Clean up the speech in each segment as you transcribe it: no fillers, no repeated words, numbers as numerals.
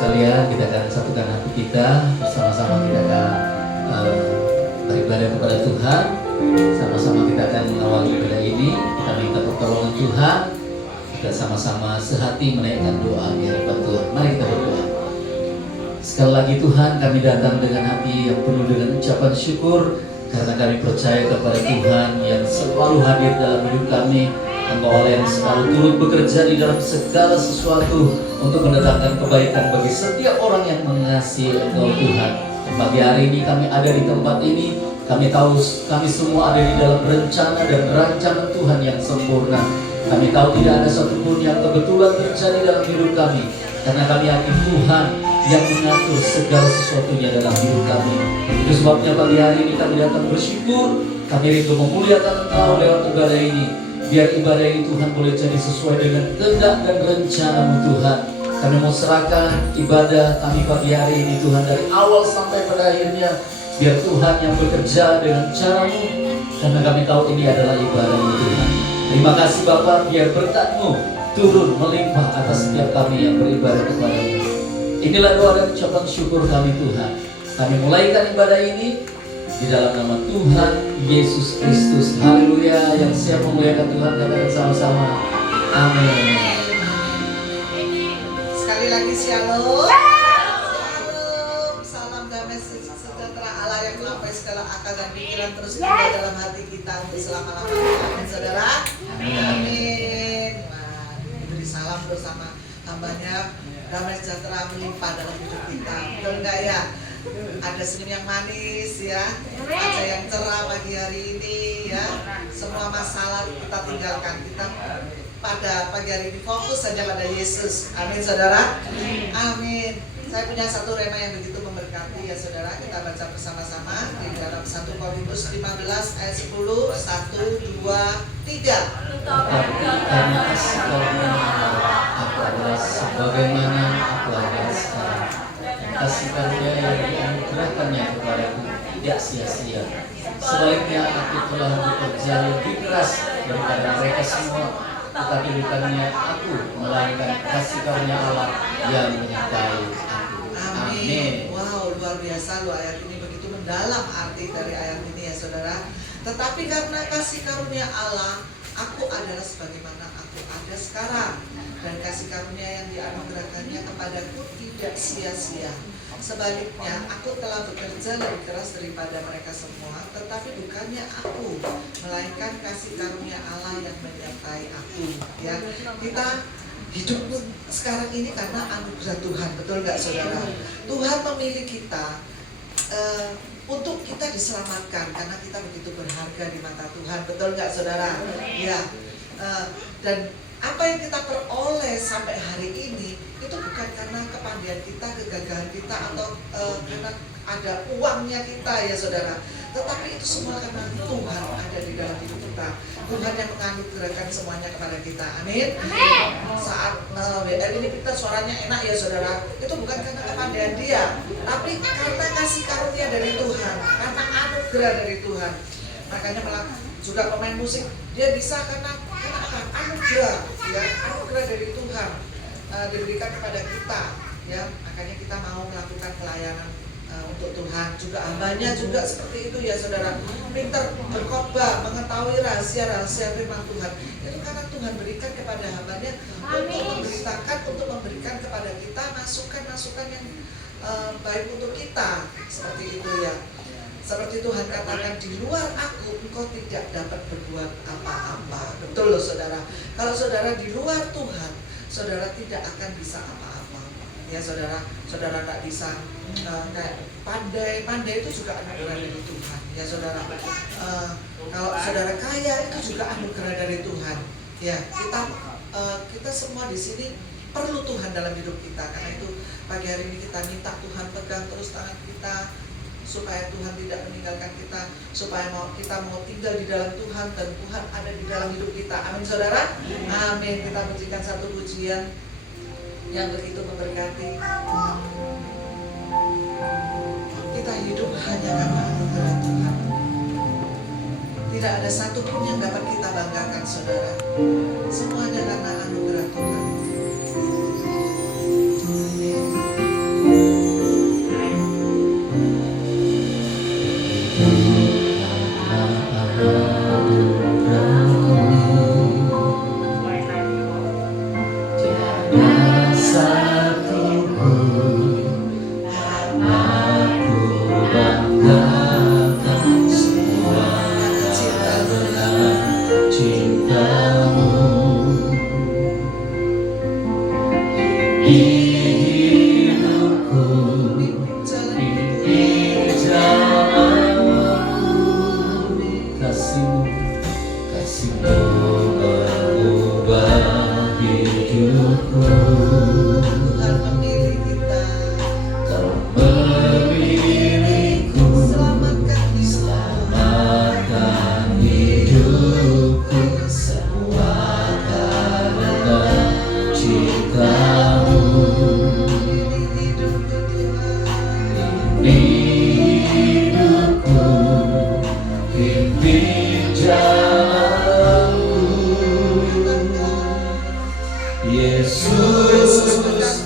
Sekalian kita akan satukan hati kita, bersama-sama kita akan beribadah kepada Tuhan. Sama-sama kita akan mengawali ibadah ini. Kita minta pertolongan Tuhan. Kita sama-sama sehati menaikkan doa di hadapan Tuhan. Mari kita berdoa. Sekali lagi Tuhan, kami datang dengan hati yang penuh dengan ucapan syukur, karena kami percaya kepada Tuhan yang selalu hadir dalam hidup kami. Engkau yang selalu turut bekerja di dalam segala sesuatu untuk mendatangkan kebaikan bagi setiap orang yang mengasihi Engkau Tuhan. Pagi hari ini kami ada di tempat ini, kami tahu kami semua ada di dalam rencana dan rancangan Tuhan yang sempurna. Kami tahu tidak ada satupun yang kebetulan terjadi dalam hidup kami, karena kami yakin Tuhan yang mengatur segala sesuatunya dalam hidup kami. Itu sebabnya pagi hari ini kami datang bersyukur, kami rindu memuliakan Engkau lewat ibadah ini. Biar ibadah ini Tuhan boleh jadi sesuai dengan kehendak dan rencana-Mu Tuhan. Kami mau serahkan ibadah kami pagi hari ini Tuhan, dari awal sampai pada akhirnya. Biar Tuhan yang bekerja dengan cara-Mu, karena kami tahu ini adalah ibadah-Mu Tuhan. Terima kasih Bapa, biar berkat-Mu turun melimpah atas setiap kami yang beribadah kepada-Mu. Inilah doa dan ucapan syukur kami Tuhan. Kami mulaikan ibadah ini di dalam nama Tuhan Yesus Kristus. Haleluya. Yang siap memuliakan Tuhan, katakan sama-sama amin. Sekali lagi shalom. Shalom. Salam damai sejahtera Allah yang melampaui segala akal dan pikiran, terus tinggal dalam hati kita untuk selama-lamanya. Amin saudara. Amin. Nah, diberi salam bersama hambanya, damai sejahtera melimpah dalam hidup kita. Betul enggak ya? Ada senyum yang manis ya, wajah yang cerah pagi hari ini ya. Semua masalah kita tinggalkan, kita pada pagi hari ini fokus saja pada Yesus. Amin saudara. Amin. Saya punya satu rema yang begitu memberkati ya saudara. Kita baca bersama-sama di dalam 1 Korintus 15 ayat 10. 1, 2, 3. Karena kasih karunia aku adalah sebagaimana aku adalah sekarang. Kasih karunia yang dianugerahkannya kepadaku tidak sia-sia. Sebaliknya aku telah bekerja lebih keras daripada mereka semua, tetapi bukannya aku, melainkan kasih karunia Allah yang menyertai aku. Amin. Wow, luar biasa loh ayat ini, begitu mendalam arti dari ayat ini ya saudara. Tetapi karena kasih karunia Allah, aku adalah sebagaimana aku ada sekarang, dan kasih karunia yang dianugerahkannya kepadaku tidak sia-sia. Sebaliknya, aku telah bekerja lebih keras daripada mereka semua, tetapi bukannya aku, melainkan kasih karunia Allah yang menyertai aku. Ya, kita hidup sekarang ini karena anugerah Tuhan, betul nggak saudara? Tuhan memilih kita untuk kita diselamatkan karena kita begitu berharga di mata Tuhan, betul nggak saudara? Ya, dan apa yang kita peroleh sampai hari ini itu bukan karena kepandaian kita, kegagahan kita, atau karena ada uangnya kita ya saudara, tetapi itu semua karena Tuhan ada di dalam hidup kita. Tuhan yang menganugerahkan semuanya kepada kita. Amin. Saat WR ini kita suaranya enak ya saudara, itu bukan karena kepandaian dia, tapi karena kasih karunia dari Tuhan, karena anugerah dari Tuhan. Makanya juga pemain musik dia bisa karena apa? Anugerah, ya, anugerah dari Tuhan diberikan kepada kita, ya. Makanya kita mau melakukan pelayanan untuk Tuhan. Juga hambanya juga seperti itu ya saudara, pintar berkhotbah, mengetahui rahasia-rahasia firman Tuhan. Itu karena Tuhan berikan kepada hambanya untuk memberitakan, untuk memberikan kepada kita masukan-masukan yang baik untuk kita, seperti itu ya. Seperti Tuhan katakan, di luar aku engkau tidak dapat berbuat apa-apa. Betul loh saudara. Kalau saudara di luar Tuhan, saudara tidak akan bisa apa-apa. Ya saudara, saudara tak bisa pandai itu juga anugerah dari Tuhan. Ya saudara, kalau saudara kaya itu juga anugerah dari Tuhan. Ya, kita semua di sini perlu Tuhan dalam hidup kita. Karena itu pagi hari ini kita minta Tuhan pegang terus tangan kita, supaya Tuhan tidak meninggalkan kita, supaya kita mau tinggal di dalam Tuhan dan Tuhan ada di dalam hidup kita. Amin saudara. Amin. Kita pujikan satu pujian yang begitu memberkati. Kita hidup hanya karena anugerah Tuhan. Tidak ada satupun yang dapat kita banggakan saudara. Semuanya karena anugerah Tuhan. Amin.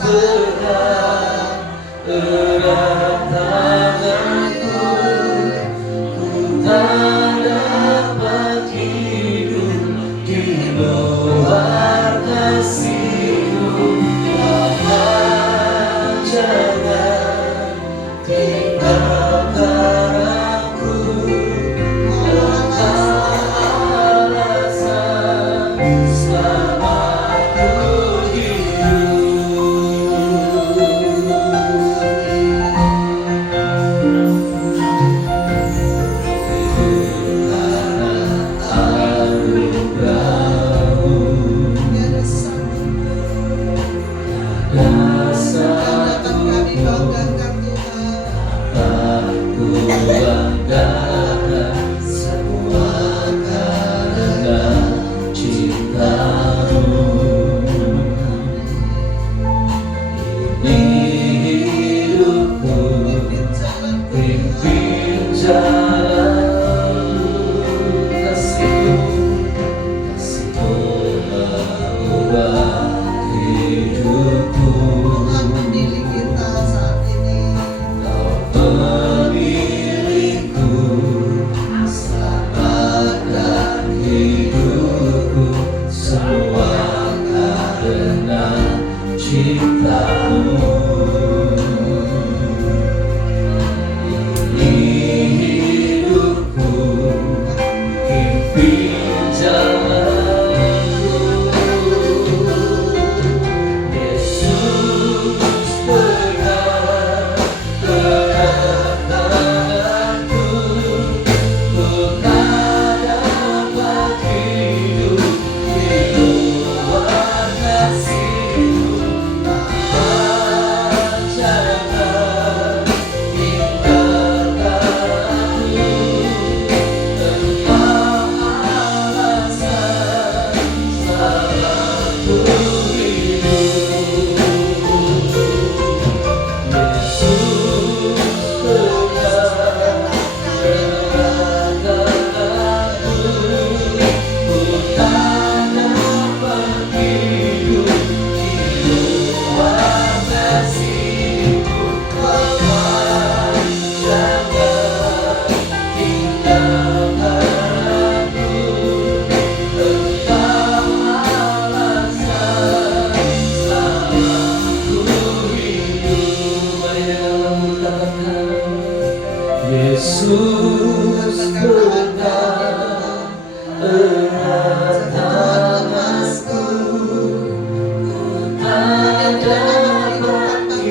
erat tanganku, ku tak dapat hidup di luar kasih-Mu. Tuhan, jangan tinggalkan aku, Engkau alasan selama ku Yesus pernah erat tanganku, ku tak dapat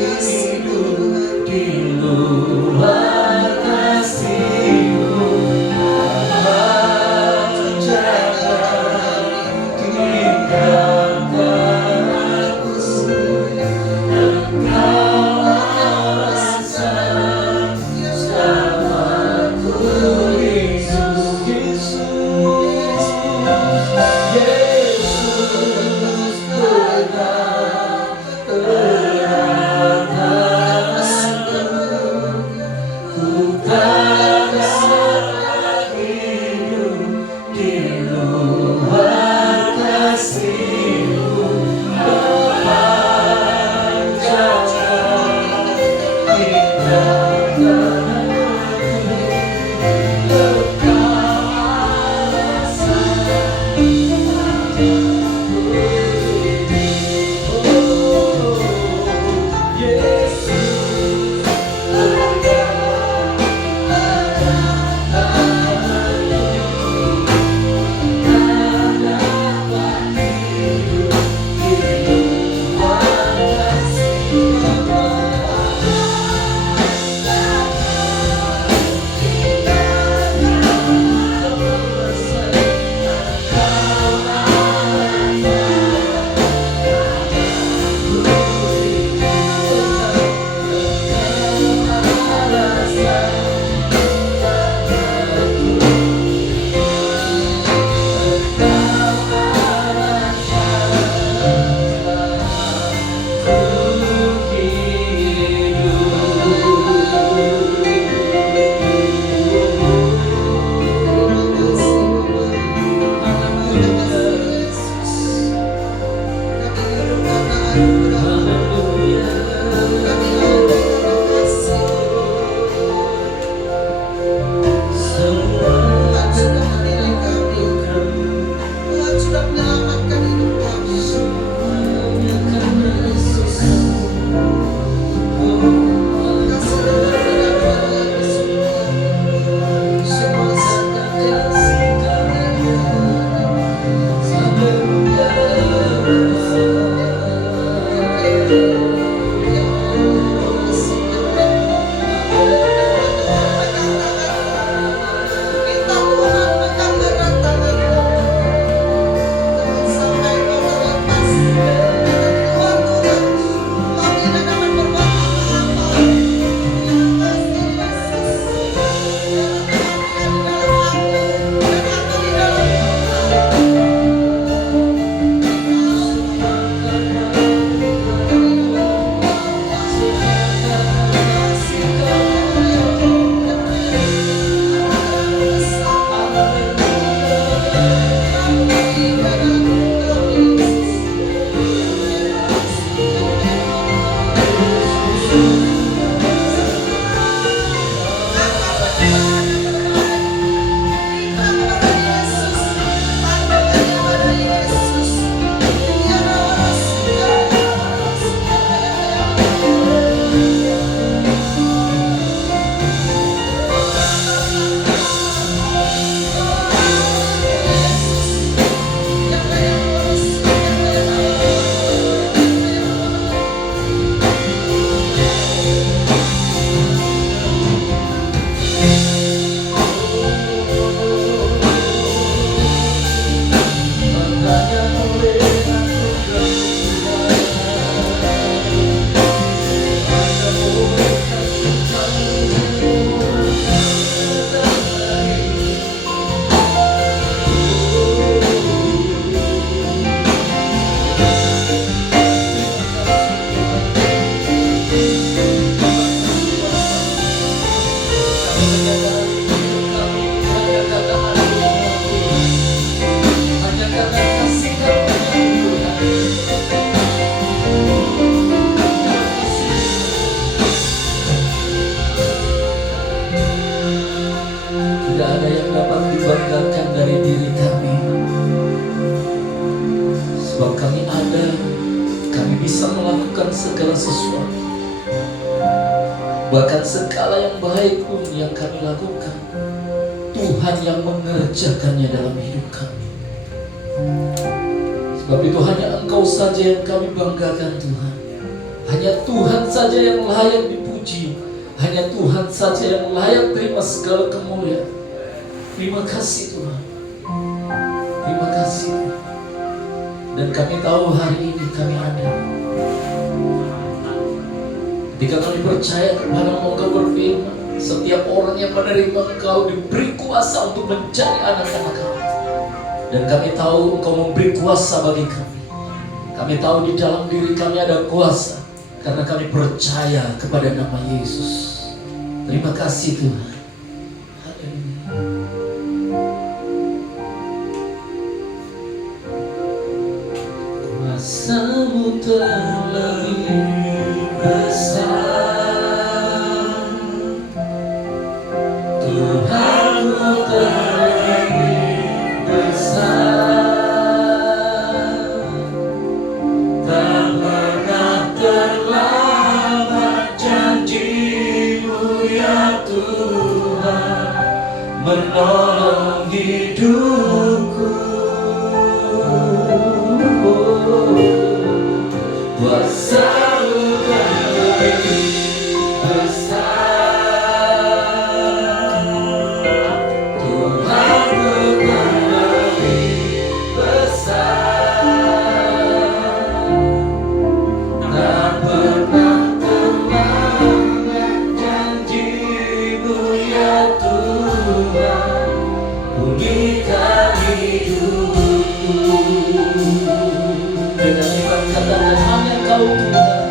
Bahkan segala yang baik pun yang kami lakukan, Tuhan yang mengerjakannya dalam hidup kami. Sebab itu hanya Engkau saja yang kami banggakan Tuhan. Hanya Tuhan saja yang layak dipuji. Hanya Tuhan saja yang layak terima segala kemuliaan. Terima kasih Tuhan. Terima kasih Tuhan. Dan kami tahu hari ini kami ada. Ketika kami percaya kepada Engkau berfirman, setiap orang yang menerima Engkau diberi kuasa untuk menjadi anak-anak Kau. Dan kami tahu Engkau memberi kuasa bagi kami. Kami tahu di dalam diri kami ada kuasa, karena kami percaya kepada nama Yesus. Terima kasih Tuhan. Haleluya. Kuasa-Mu terlebih besar, Tuhanku terlebih besar, tak pernah terlambat janji-Mu ya Tuhan, menolong hidupku. Kuasa-Mu terlebih besar, Tuhanku terlebih besar, tak pernah terlambat janji-Mu ya Tuhan, pulihkan hidupku. Dengan iman katakan hanya Kau Tuhan.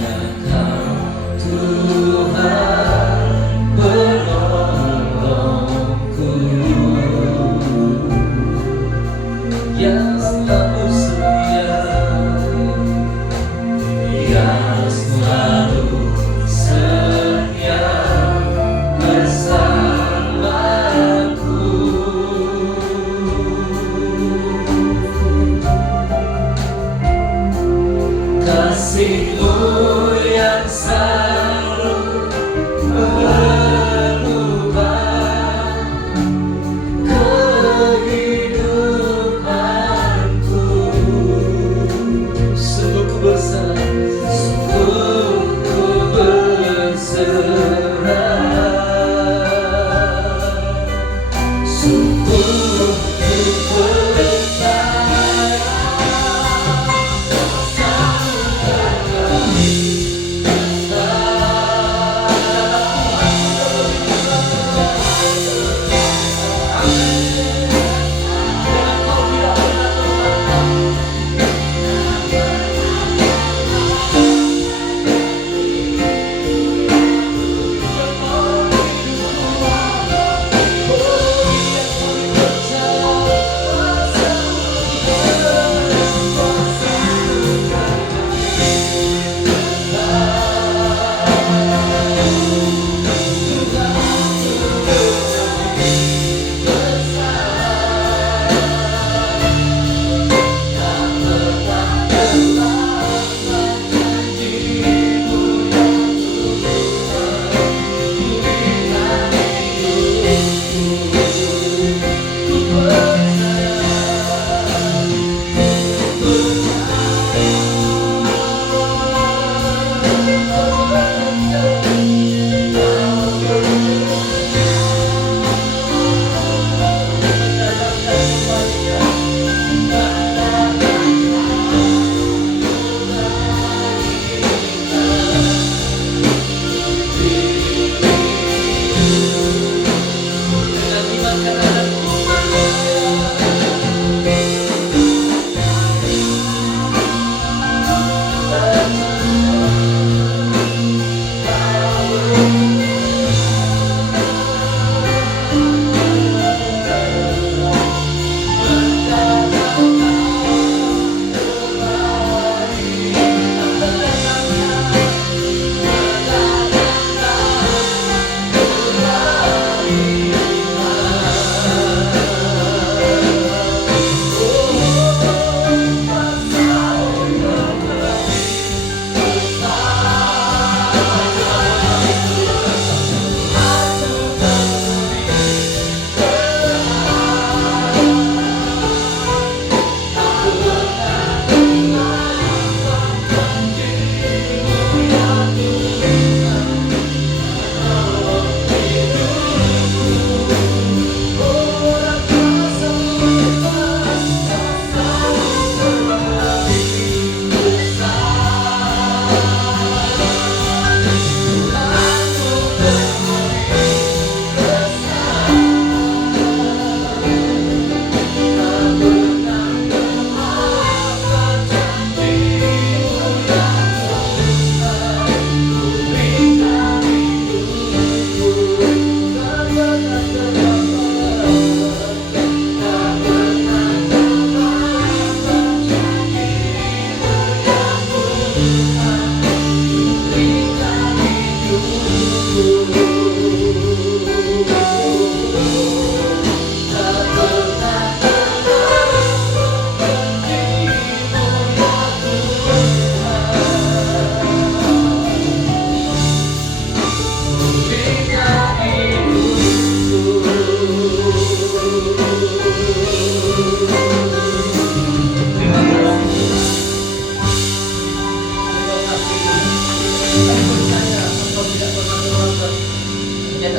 Hanya Kau Tuhan penolongku, yang selalu setia, yang selalu setia bersamaku. Kasih-Mu yang selalu berubah kehidupanku. Sungguh ku berserah, sungguh ku berserah, sungguh ku percaya.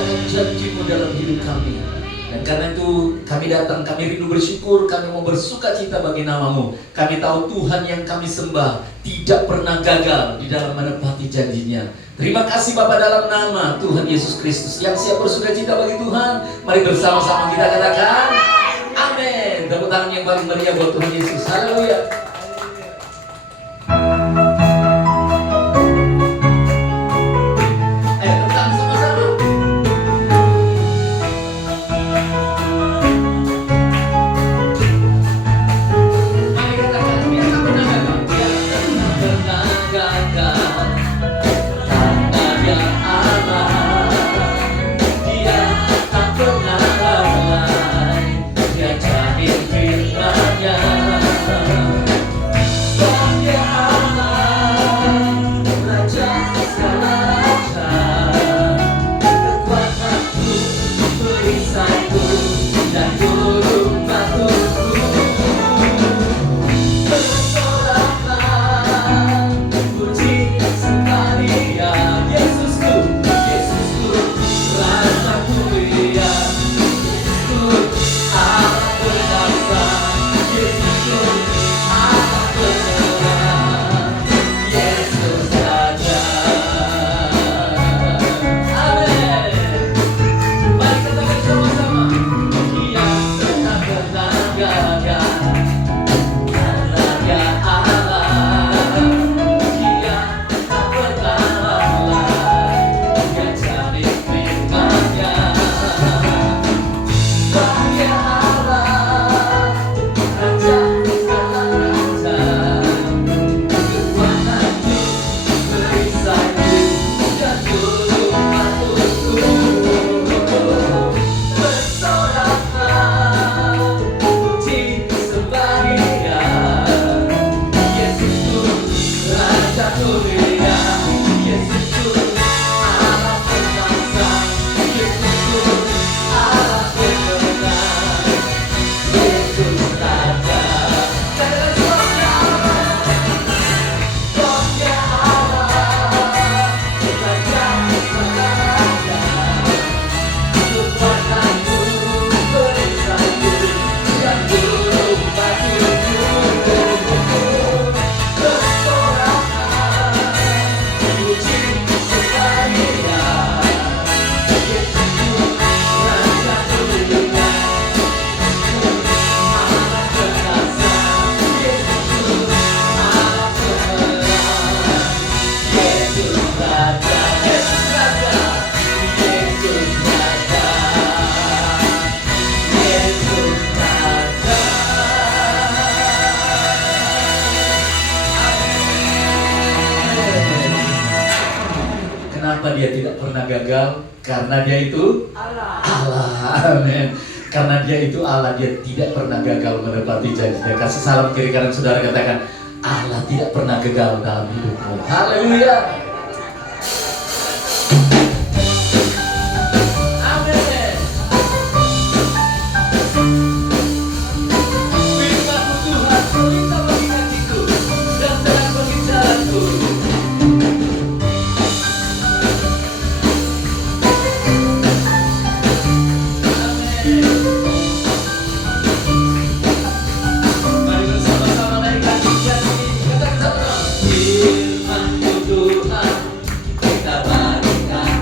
menyatakan janji-Mu dalam hidup kami. Dan karena itu kami datang, kami rindu bersyukur, kami mau bersuka cita bagi nama-Mu. Kami tahu Tuhan yang kami sembah tidak pernah gagal di dalam menepati janjinya. Terima kasih Bapa dalam nama Tuhan Yesus Kristus yang siap bersuka cita bagi Tuhan. Mari bersama-sama kita katakan amin. Tepuk tangan yang paling meriah buat Tuhan Yesus. Haleluya. Kenapa dia tidak pernah gagal? Karena dia itu Allah. Amin. Karena dia itu Allah, dia tidak pernah gagal menepati janjinya. Kasih salam kiri kanan saudara, katakan Allah tidak pernah gagal dalam hidupmu. Haleluya. Firman-Mu Tuhan, kita bagikan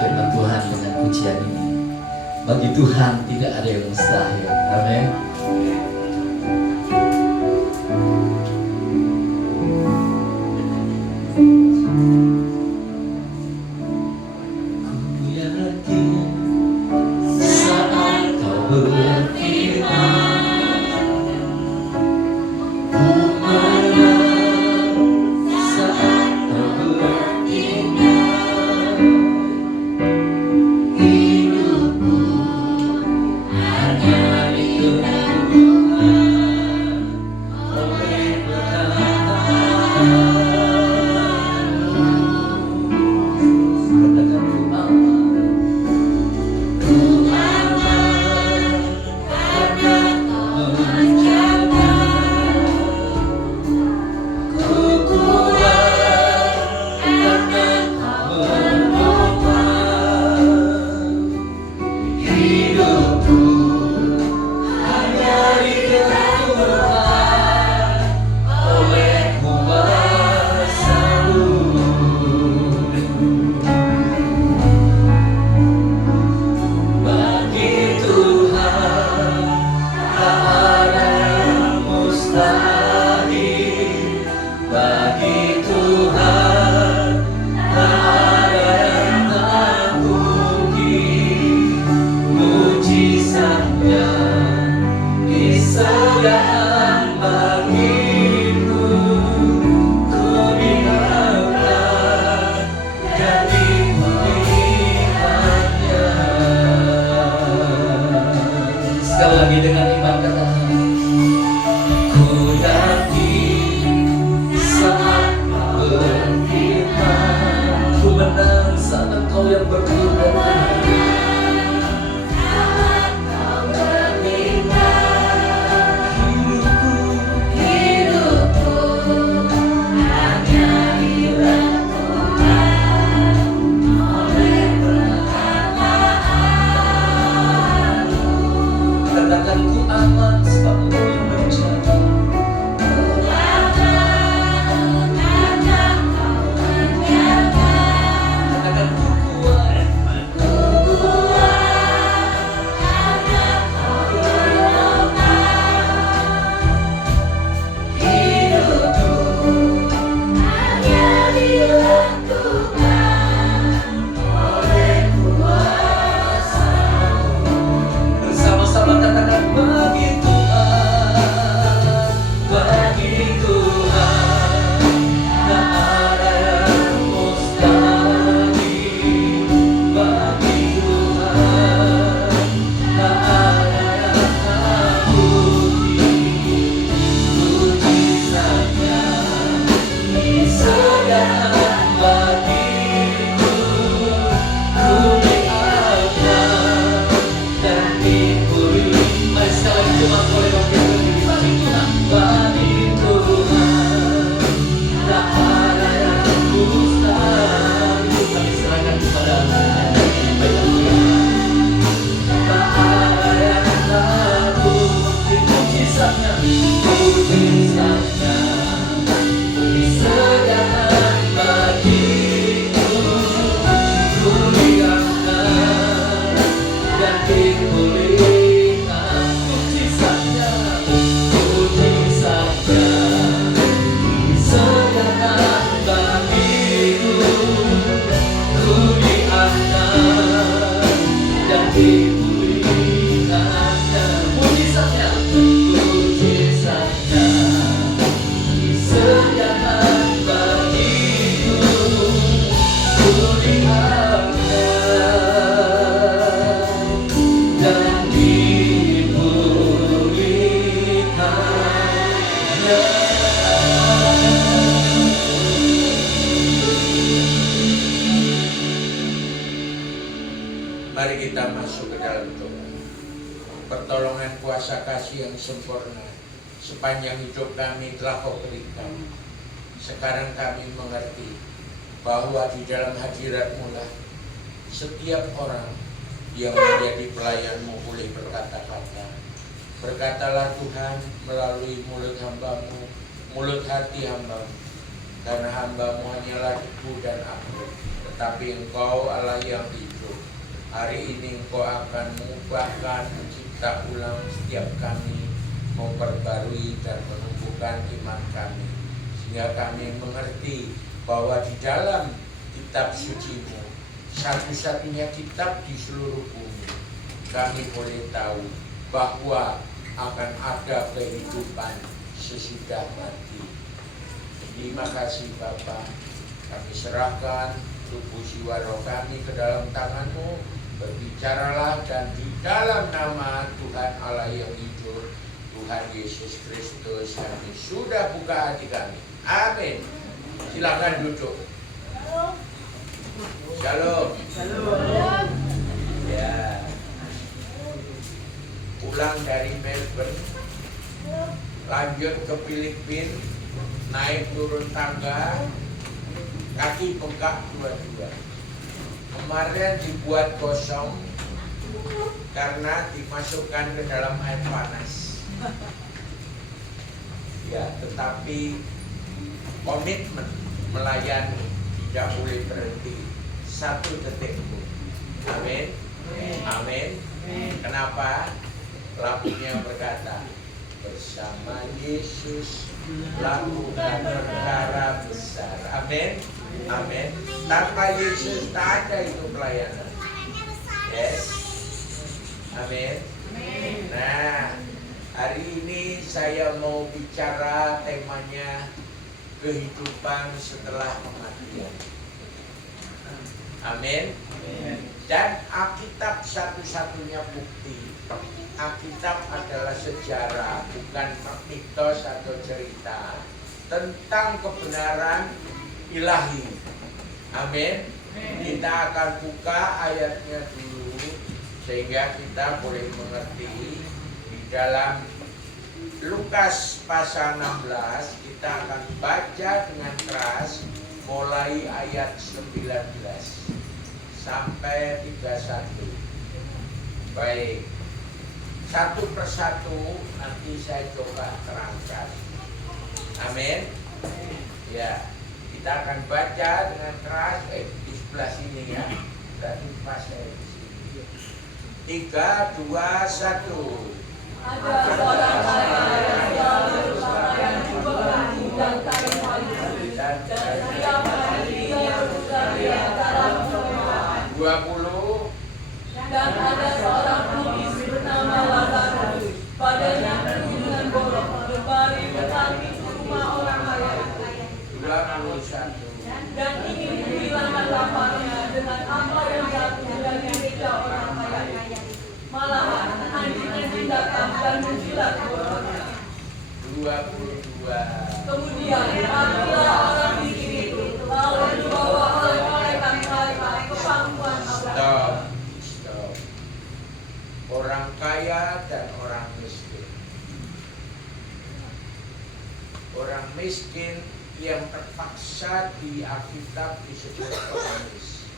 firman Tuhan dengan pujian ini. Bagi Tuhan tidak ada yang mustahil. Amin. Mari kita masuk ke dalam doa. Pertolongan kuasa kasih yang sempurna sepanjang hidup kami telah Kau berikan. Sekarang kami mengerti bahwa di dalam hadirat-Mu lah setiap orang yang menjadi pelayan-Mu boleh berkata-kata. Berkatalah Tuhan melalui mulut hamba-Mu, mulut hati hamba-Mu, karena hamba-Mu hanyalah debu dan abu. Tetapi Engkau Allah yang hidup. Hari ini Engkau akan mengubahkan, mencipta ulang setiap kami, memperbarui dan menumbuhkan iman kami, sehingga kami mengerti bahwa di dalam kitab suci-Mu, satu-satunya kitab di seluruh bumi, kami boleh tahu bahwa akan ada kehidupan sesudah mati. Terima kasih Bapa. Kami serahkan tubuh jiwa roh kami ke dalam tangan-Mu. Berbicaralah, dan di dalam nama Tuhan Allah yang hidup, Tuhan Yesus Kristus, kami sudah buka hati kami. Amin. Silakan duduk. Shalom. Shalom. Ya. Pulang dari Melbourne, lanjut ke Filipina, naik turun tangga, kaki bengkak dua-dua. Kemarin dibuat kosong karena dimasukkan ke dalam air panas. Ya, tetapi komitmen melayani tidak boleh berhenti satu detik pun. Amin. Amin. Kenapa? Lagunya berkata, bersama Yesus lakukan perkara besar. Amin. Amin. Tanpa Yesus tak ada itu pelayanan. Yes. Amin. Nah, hari ini saya mau bicara temanya kehidupan setelah kematian. Amin. Dan Alkitab satu-satunya bukti. Alkitab adalah sejarah, bukan mitos atau cerita tentang kebenaran ilahi. Amin. Kita akan buka ayatnya dulu sehingga kita boleh mengerti. Di dalam Lukas pasal 16 kita akan baca dengan keras mulai ayat 19 sampai 31. Baik, satu persatu nanti saya coba terangkan. Amin. Ya, kita akan baca dengan keras. Di sebelah sini ya. Berarti pas saya di sini. 3, 2, 1. Ada seorang kaya yang selalu berpakaian jubah putih dan kain putih, dan setiap hari ia berkarya dalam kemewahan. 20. Dan ada seorang tulis bernama Lazarus, badannya penuh dengan bolong, berbaring berkaki di rumah orang kaya itu. 21. Dan ingin menghilangkan laparnya dengan apa yang jatuh dari meja orang kaya itu. Malahan anjing-anjing datang dan menjilat bolongnya. 22. Kemudian matilah orang miskin itu, lalu dibawa oleh malaikat-malaikat ke pangkuan Abraham. Stop. Orang kaya dan orang miskin. Orang miskin yang terpaksa di Alkitab disebut pengemis.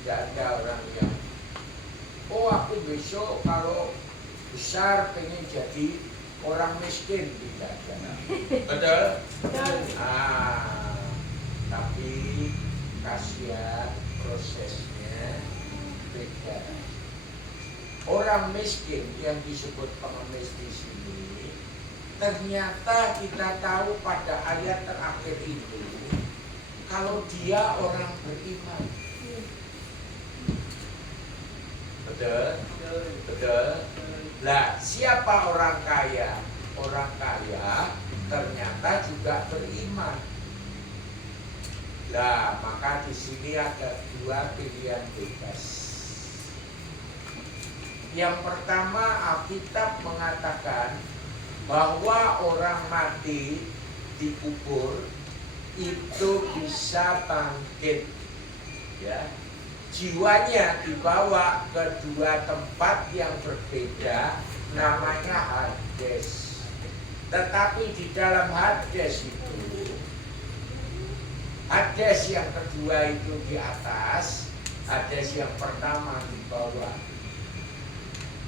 Tidak ada orang yang, oh aku besok kalau besar pengen jadi orang miskin. Tidak ada. Betul? Tapi kasihan prosesnya beda. Orang miskin yang disebut pengemis di sini, ternyata kita tahu pada ayat terakhir itu kalau dia orang beriman. Betul? Betul? Lah, siapa orang kaya? Orang kaya ternyata juga beriman. Nah, maka di sini ada dua pilihan bebas. Yang pertama, Alkitab mengatakan bahwa orang mati dikubur itu bisa bangkit, ya. Jiwanya dibawa ke dua tempat yang berbeda, namanya Hades. Tetapi di dalam Hades itu, Hades yang kedua itu di atas, Hades yang pertama di bawah.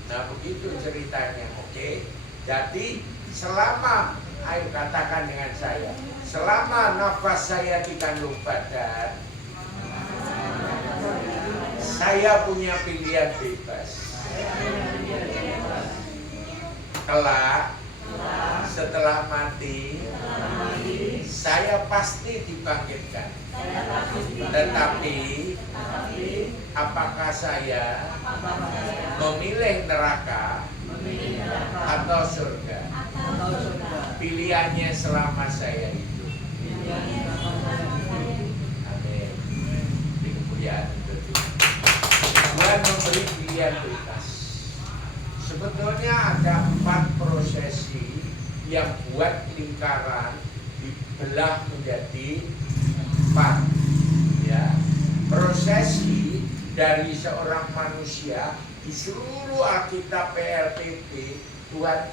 Nah begitu ceritanya, oke? Jadi selama Ayo katakan dengan saya. Selama nafas saya di kandung badan, saya punya pilihan bebas. Kelak setelah mati, saya pasti dibangkitkan. Tetapi apakah saya memilih neraka atau surga? Pilihannya selama saya hidup. Amin. Di kemuliaan itu. Tuhan memberi pilihan bebas. Sebetulnya ada 4 prosesi yang buat lingkaran dibelah menjadi 4. Ya. Prosesi dari seorang manusia di seluruh Alkitab PLTP Tuhan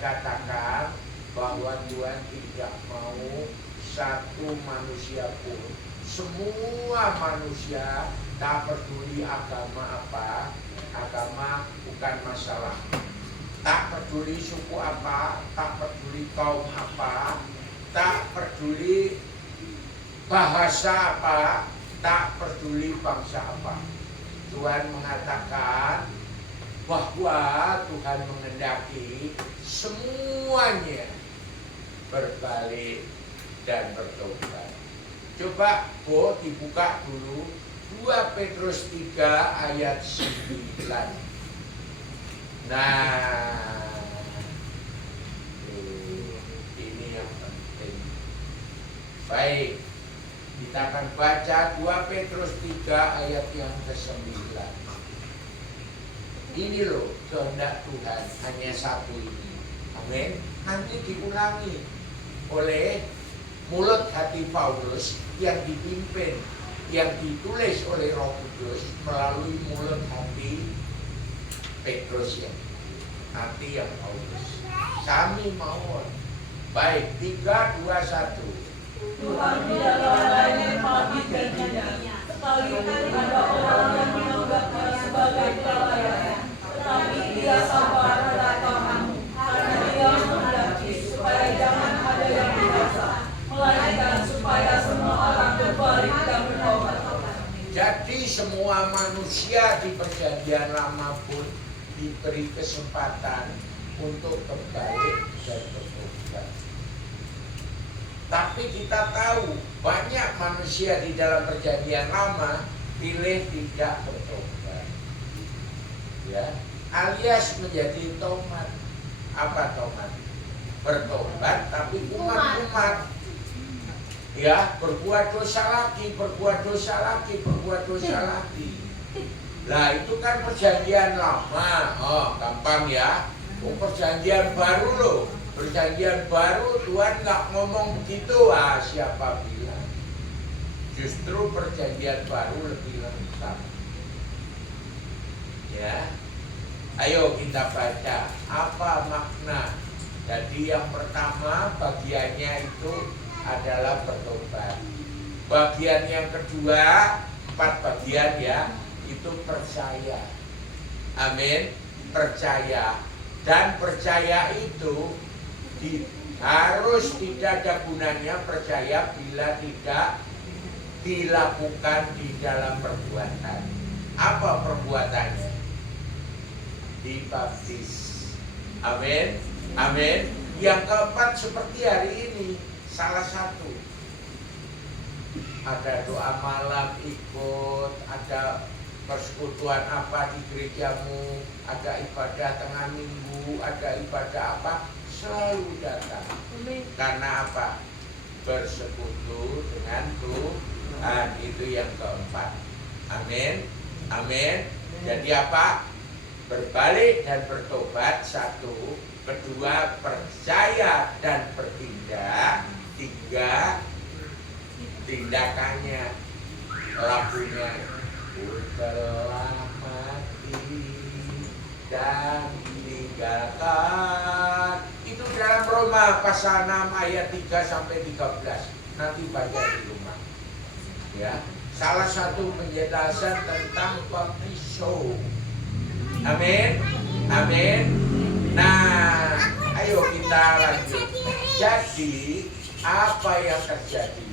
katakan bahwa Tuhan tidak mau satu manusia pun, semua manusia, tak peduli agama apa, agama bukan masalah, tak peduli suku apa, tak peduli kaum apa, tak peduli bahasa apa, tak peduli bangsa apa. Tuhan mengatakan bahwa Tuhan menghendaki semuanya berbalik dan bertobat. Coba dibuka dulu 2 Petrus 3 ayat 9. Nah, ini yang penting. Baik, kita akan baca 2 Petrus 3 ayat yang ke-9. Ini loh kehendak Tuhan, hanya satu ini. Amin. Nanti diulangi oleh mulut hati Paulus yang dipimpin, yang ditulis oleh Roh Kudus melalui mulut hati Petrus yang hati yang Paulus. Kami mau. Baik, 3, 2, 1. Tuhan tidaklah lain yang mati janjinya, sekalipun ada orang yang menganggapnya sebagai kelalaian, tetapi dia sabar pada kamu, karena dia menghendaki supaya jangan ada yang binasa, melainkan supaya semua orang berbalik dan bertobat. Jadi semua manusia di Perjanjian Lama pun diberi kesempatan untuk berbalik dan bertobat. Tapi kita tahu banyak manusia di dalam Perjanjian Lama pilih tidak bertobat, ya, alias menjadi tomat. Apa tomat? Bertobat tapi umat-umat, ya, berbuat dosa lagi, berbuat dosa lagi, berbuat dosa lagi. Nah itu kan Perjanjian Lama. Oh gampang ya. Perjanjian baru loh. Perjanjian baru Tuhan nggak ngomong begitu. Siapa bilang? Justru perjanjian baru lebih lengkap. Ya, ayo kita baca apa makna. Jadi yang pertama bagiannya itu adalah bertobat. Bagian yang kedua, 4 bagian ya, itu percaya. Amin, percaya. Dan percaya itu harus tidak ada gunanya percaya bila tidak dilakukan di dalam perbuatan. Apa perbuatannya? Dibaptis. Amin. Amin. Yang keempat seperti hari ini, salah satu ada doa malam ikut, ada persekutuan apa di gerejamu, ada ibadah tengah minggu, ada ibadah apa, selalu datang. Karena apa? Bersekutu dengan Tuhan, itu yang keempat. Amin. Amin. Jadi apa? Berbalik dan bertobat, 1. Kedua, percaya dan bertindak. 3, tindakannya, lakunya. Ku telah mati dan meninggalkan. Itu dalam Roma pasal 6 ayat 3 sampai 13. Nanti baca di rumah. Ya, salah satu penjelasan tentang baptiso. Amin. Amin. Nah, Ayo kita lanjut. Jadi apa yang terjadi?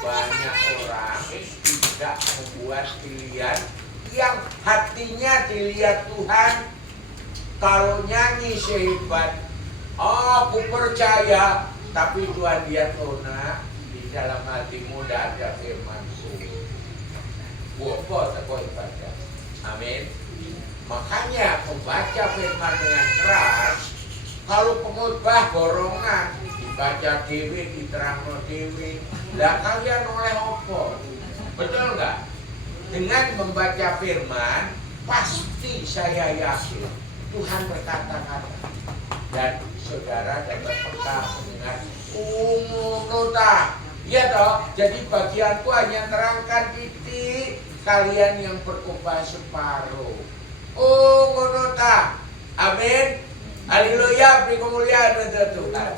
Banyak orang tidak membuat pilihan yang hatinya dilihat Tuhan. Kalau nyanyi sehebat, aku percaya, tapi Tuhan lihat, oh nak, di dalam hatimu tidak ada firman-Ku. Buat apa ibadah? Amin. Makanya membaca firman dengan keras. Kalau pengkhotbah borongan, dibaca dewi, diterangno dewi, lah kalian oleh apa? Betul nggak? Dengan membaca firman, pasti saya yakin Tuhan berkata-kata, dan saudara dapat peka mendengar nota. Iya toh. Jadi bagianku hanya terangkan titik, kalian yang berkhotbah separuh. Ngono ta. Amin. Haleluya, beri kemuliaan untuk Tuhan.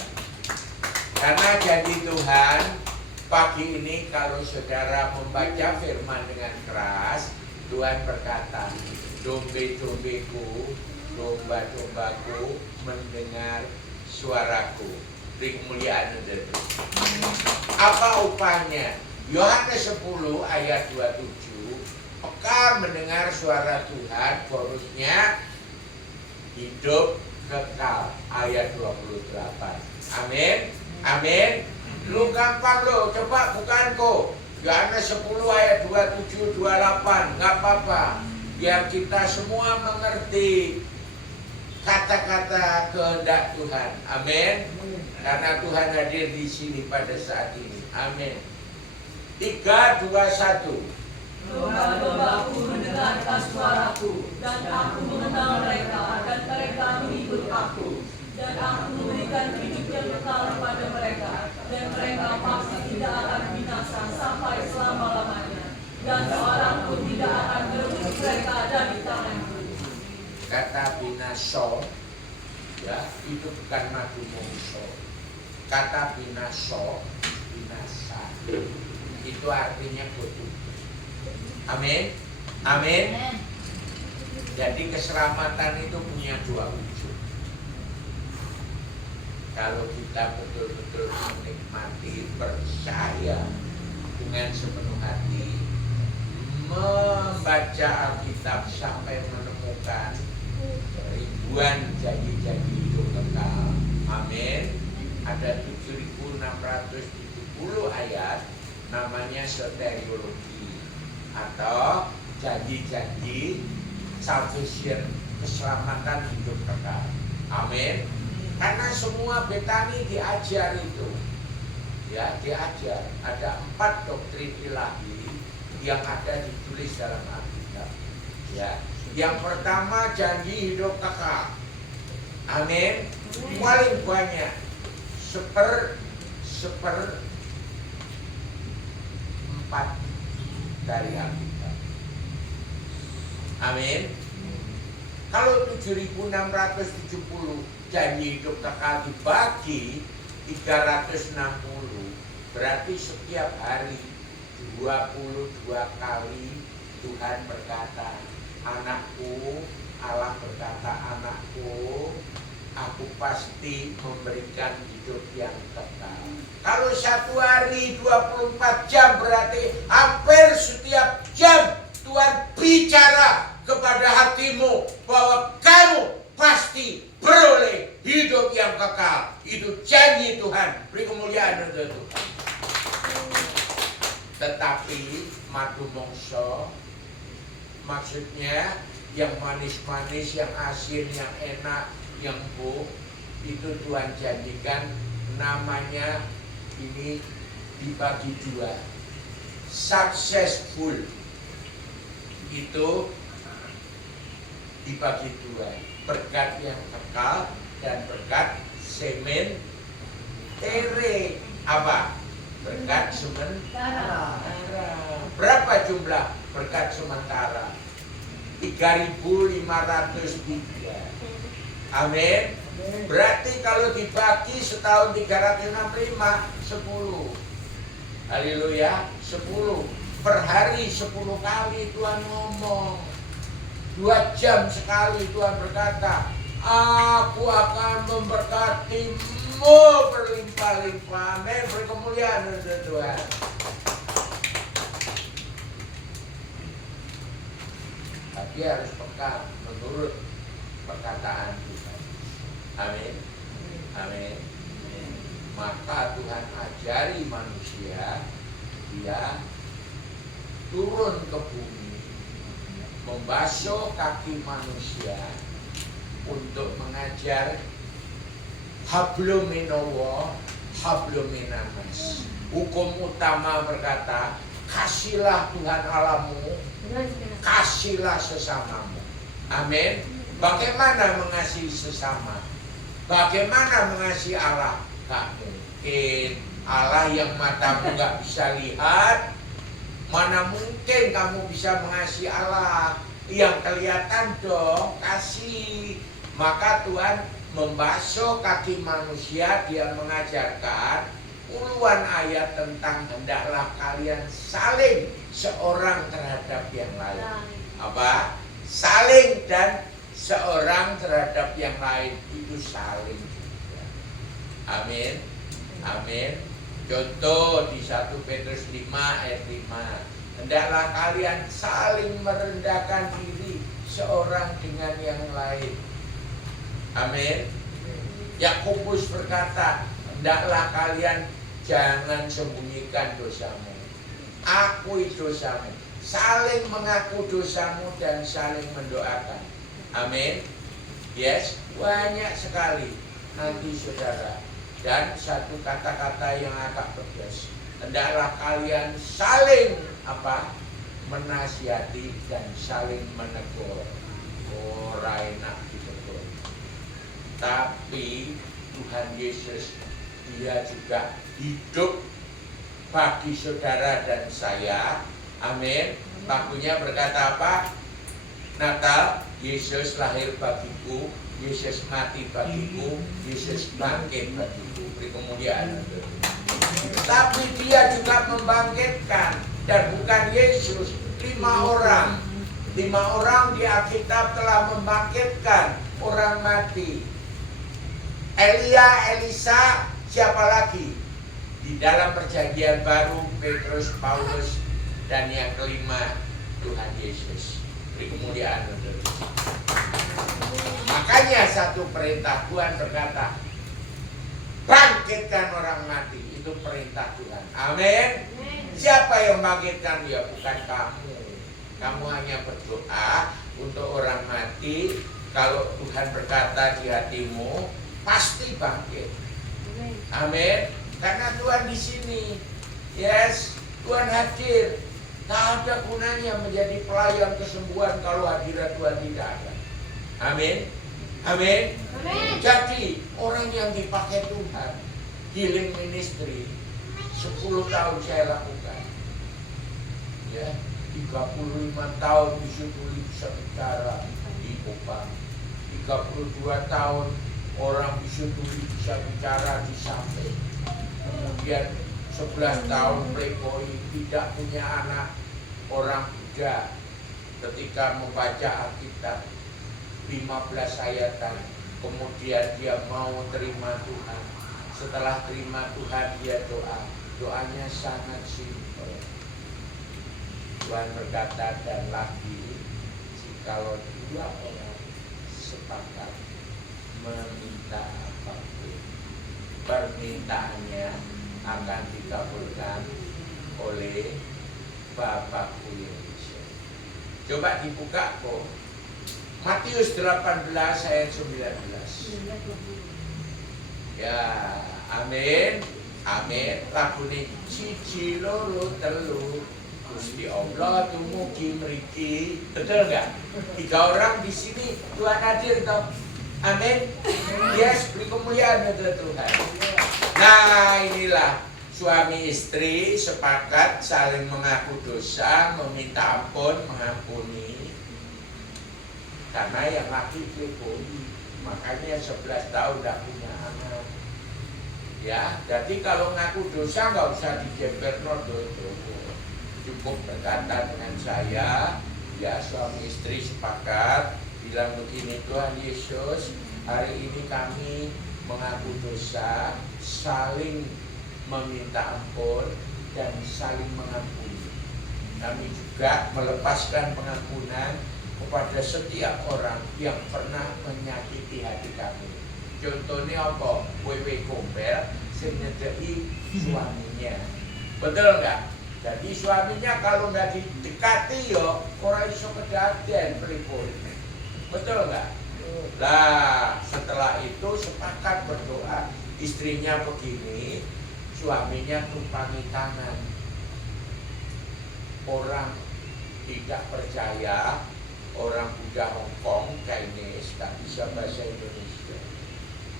Karena janji Tuhan, pagi ini kalau saudara membaca firman dengan keras, Tuhan berkata, dombe-dombeku, domba-dombaku mendengar suaraku. Beri kemuliaan untuk Tuhan. Apa upahnya? Yohanes 10 ayat 27, peka mendengar suara Tuhan, bonusnya hidup kekal. Ayat 28. Amin. Amin. Lu gampang lo, coba bukan kok. Yohanes 10 ayat 27, 28. Nggak apa-apa. Biar kita semua mengerti kata-kata kehendak Tuhan. Amin. Karena Tuhan hadir di sini pada saat ini. Amin. 3, 2, 1. Domba-dombaku mendengarkan suaraku, dan aku mengenal mereka, dan mereka mengikut aku. Dan aku memberikan hidup yang kekal kepada mereka, dan mereka pasti tidak akan binasa sampai selama-lamanya. Dan seorang pun tidak akan merebut mereka dari tanganku. Kata binaso, ya, itu bukan madu mongso. Kata binaso, binasa. Itu artinya kutuk. Amin. Amin. Jadi keselamatan itu punya dua wujud. Kalau kita betul-betul menikmati, percaya dengan sepenuh hati, membaca Alkitab sampai menemukan ribuan janji-janji hidup kekal. Amin. Ada 7.670 ayat, namanya soteriologi atau janji-janji salvation, keselamatan hidup kekal. Amin. Karena semua Betani diajar itu, ya, diajar. Ada 4 doktrin ilahi yang ada ditulis dalam Alkitab. Ya, yang pertama janji hidup kekal. Amin. Paling banyak seper 4 dari Alkitab. Amin. Kalau 7.670 janji hidup kekal dibagi 360, berarti setiap hari 22 kali Tuhan berkata, anakku, Allah berkata, anakku, aku pasti memberikan hidup yang kekal. Kalau satu hari 24 jam, berarti hampir setiap jam Tuhan bicara kepada hatimu bahwa kamu pasti beroleh hidup yang kekal. Itu janji Tuhan. Beri kemuliaan untuk Tuhan. Tetapi madu mongso, maksudnya yang manis-manis, yang asin, yang enak, yang empuk, itu Tuhan janjikan, namanya ini dibagi 2. Successful itu dibagi 2, berkat yang kekal dan berkat sementara. Apa? Berkat sementara. Berapa jumlah berkat sementara? 3.503. Amin. Berarti kalau dibagi setahun 365, 10. Haleluya, 10. Per hari 10 kali Tuhan ngomong. 2 jam sekali Tuhan berkata, Aku akan memberkatimu berlimpah-limpah. Amin. Beri kemuliaan untuk Tuhan. Tapi harus peka menurut perkataan Tuhan. Amin. Amin. Maka Tuhan ajari manusia, dia turun ke bumi, membasuh kaki manusia untuk mengajar hablum minallah, hablum minanas. Hukum utama berkata, kasihlah Tuhan Allahmu, kasihlah sesamamu. Amin. Bagaimana mengasihi sesama? Bagaimana mengasihi Allah? Tak mungkin. Allah yang matamu gak bisa lihat, mana mungkin kamu bisa mengasihi Allah? Yang kelihatan dong, kasih. Maka Tuhan membasuh kaki manusia, dia mengajarkan puluhan ayat tentang hendaklah kalian saling seorang terhadap yang lain. Apa? Saling dan seorang terhadap yang lain, itu saling. Amin. Amin. Contoh di 1 Petrus 5 ayat 5. Hendaklah kalian saling merendahkan diri seorang dengan yang lain. Amin. Yakobus berkata, hendaklah kalian jangan sembunyikan dosamu. Akui dosamu. Saling mengaku dosamu dan saling mendoakan. Amin. Yes, banyak sekali nanti saudara. Dan satu kata-kata yang agak pedas. Hendaklah kalian saling apa? Menasihati dan saling menegur. Orang enak ditegur. Tapi Tuhan Yesus, dia juga hidup bagi saudara dan saya. Amin. Lagunya berkata apa? Natal, Yesus lahir bagiku, Yesus mati bagiku, Yesus bangkit bagiku. Beri kemuliaan. Tapi dia juga membangkitkan. Dan bukan Yesus, 5 orang. 5 orang di Alkitab telah membangkitkan orang mati. Elia, Elisa, siapa lagi? Di dalam perjanjian baru, Petrus, Paulus, dan yang kelima, Tuhan Yesus. Beri kemuliaan untuk Yesus. Makanya satu perintah Tuhan berkata, bangkitkan orang mati. Itu perintah Tuhan. Amin. Siapa yang bangkitkan? Ya bukan kamu. Kamu hanya berdoa untuk orang mati. Kalau Tuhan berkata di hatimu, pasti bangkit. Amin. Karena Tuhan di sini. Yes, Tuhan hadir. Tak ada gunanya menjadi pelayan kesembuhan kalau hadirat Tuhan tidak ada. Amin. Amin. Jadi orang yang dipakai Tuhan, healing ministry, 10 tahun saya lakukan. Ya, 35 tahun bisa bicara di Kupang. 32 tahun orang bisa bicara di Samping. Kemudian 11 tahun playboy, tidak punya anak, orang Buddha. Ketika membaca Alkitab 15 ayatan, kemudian dia mau terima Tuhan. Setelah terima Tuhan, dia doa. Doanya sangat simpel. Tuhan berkata, dan lagi jikalau 2 orang sepakat meminta apapun, permintaannya akan dikabulkan oleh Bapakku yang di surga. Coba dibuka kok. Matius 18 ayat 19. Ya, amin. Amin. Lagu ini siji loro telu Gusti Allah tumugi mriki. Betul enggak? 3 orang di sini Tuhan hadir toh. Amin. Yes, beri kemuliaan untuk Tuhan. Nah, inilah suami istri sepakat saling mengaku dosa, meminta ampun, mengampuni. Karena yang laki playboy, makanya 11 tahun tidak punya anak. Ya, jadi kalau ngaku dosa nggak usah dijember cukup berkata dengan saya, ya suami istri sepakat bilang begini, Tuhan Yesus, Hari ini kami mengaku dosa, saling meminta ampun, dan saling mengampuni. Kami juga melepaskan pengampunan kepada setiap orang yang pernah menyakiti hati kami. Contohnya apa? Wewe gombel sing nyedeki suaminya. Betul nggak? Jadi suaminya kalau nggak didekati yo ora iso kedaden pripun. Betul nggak? Nah, setelah itu sepakat berdoa. Istrinya begini, suaminya tumpangi tangan. Orang tidak percaya, orang Buddha Hongkong, Chinese, tak bisa bahasa Indonesia,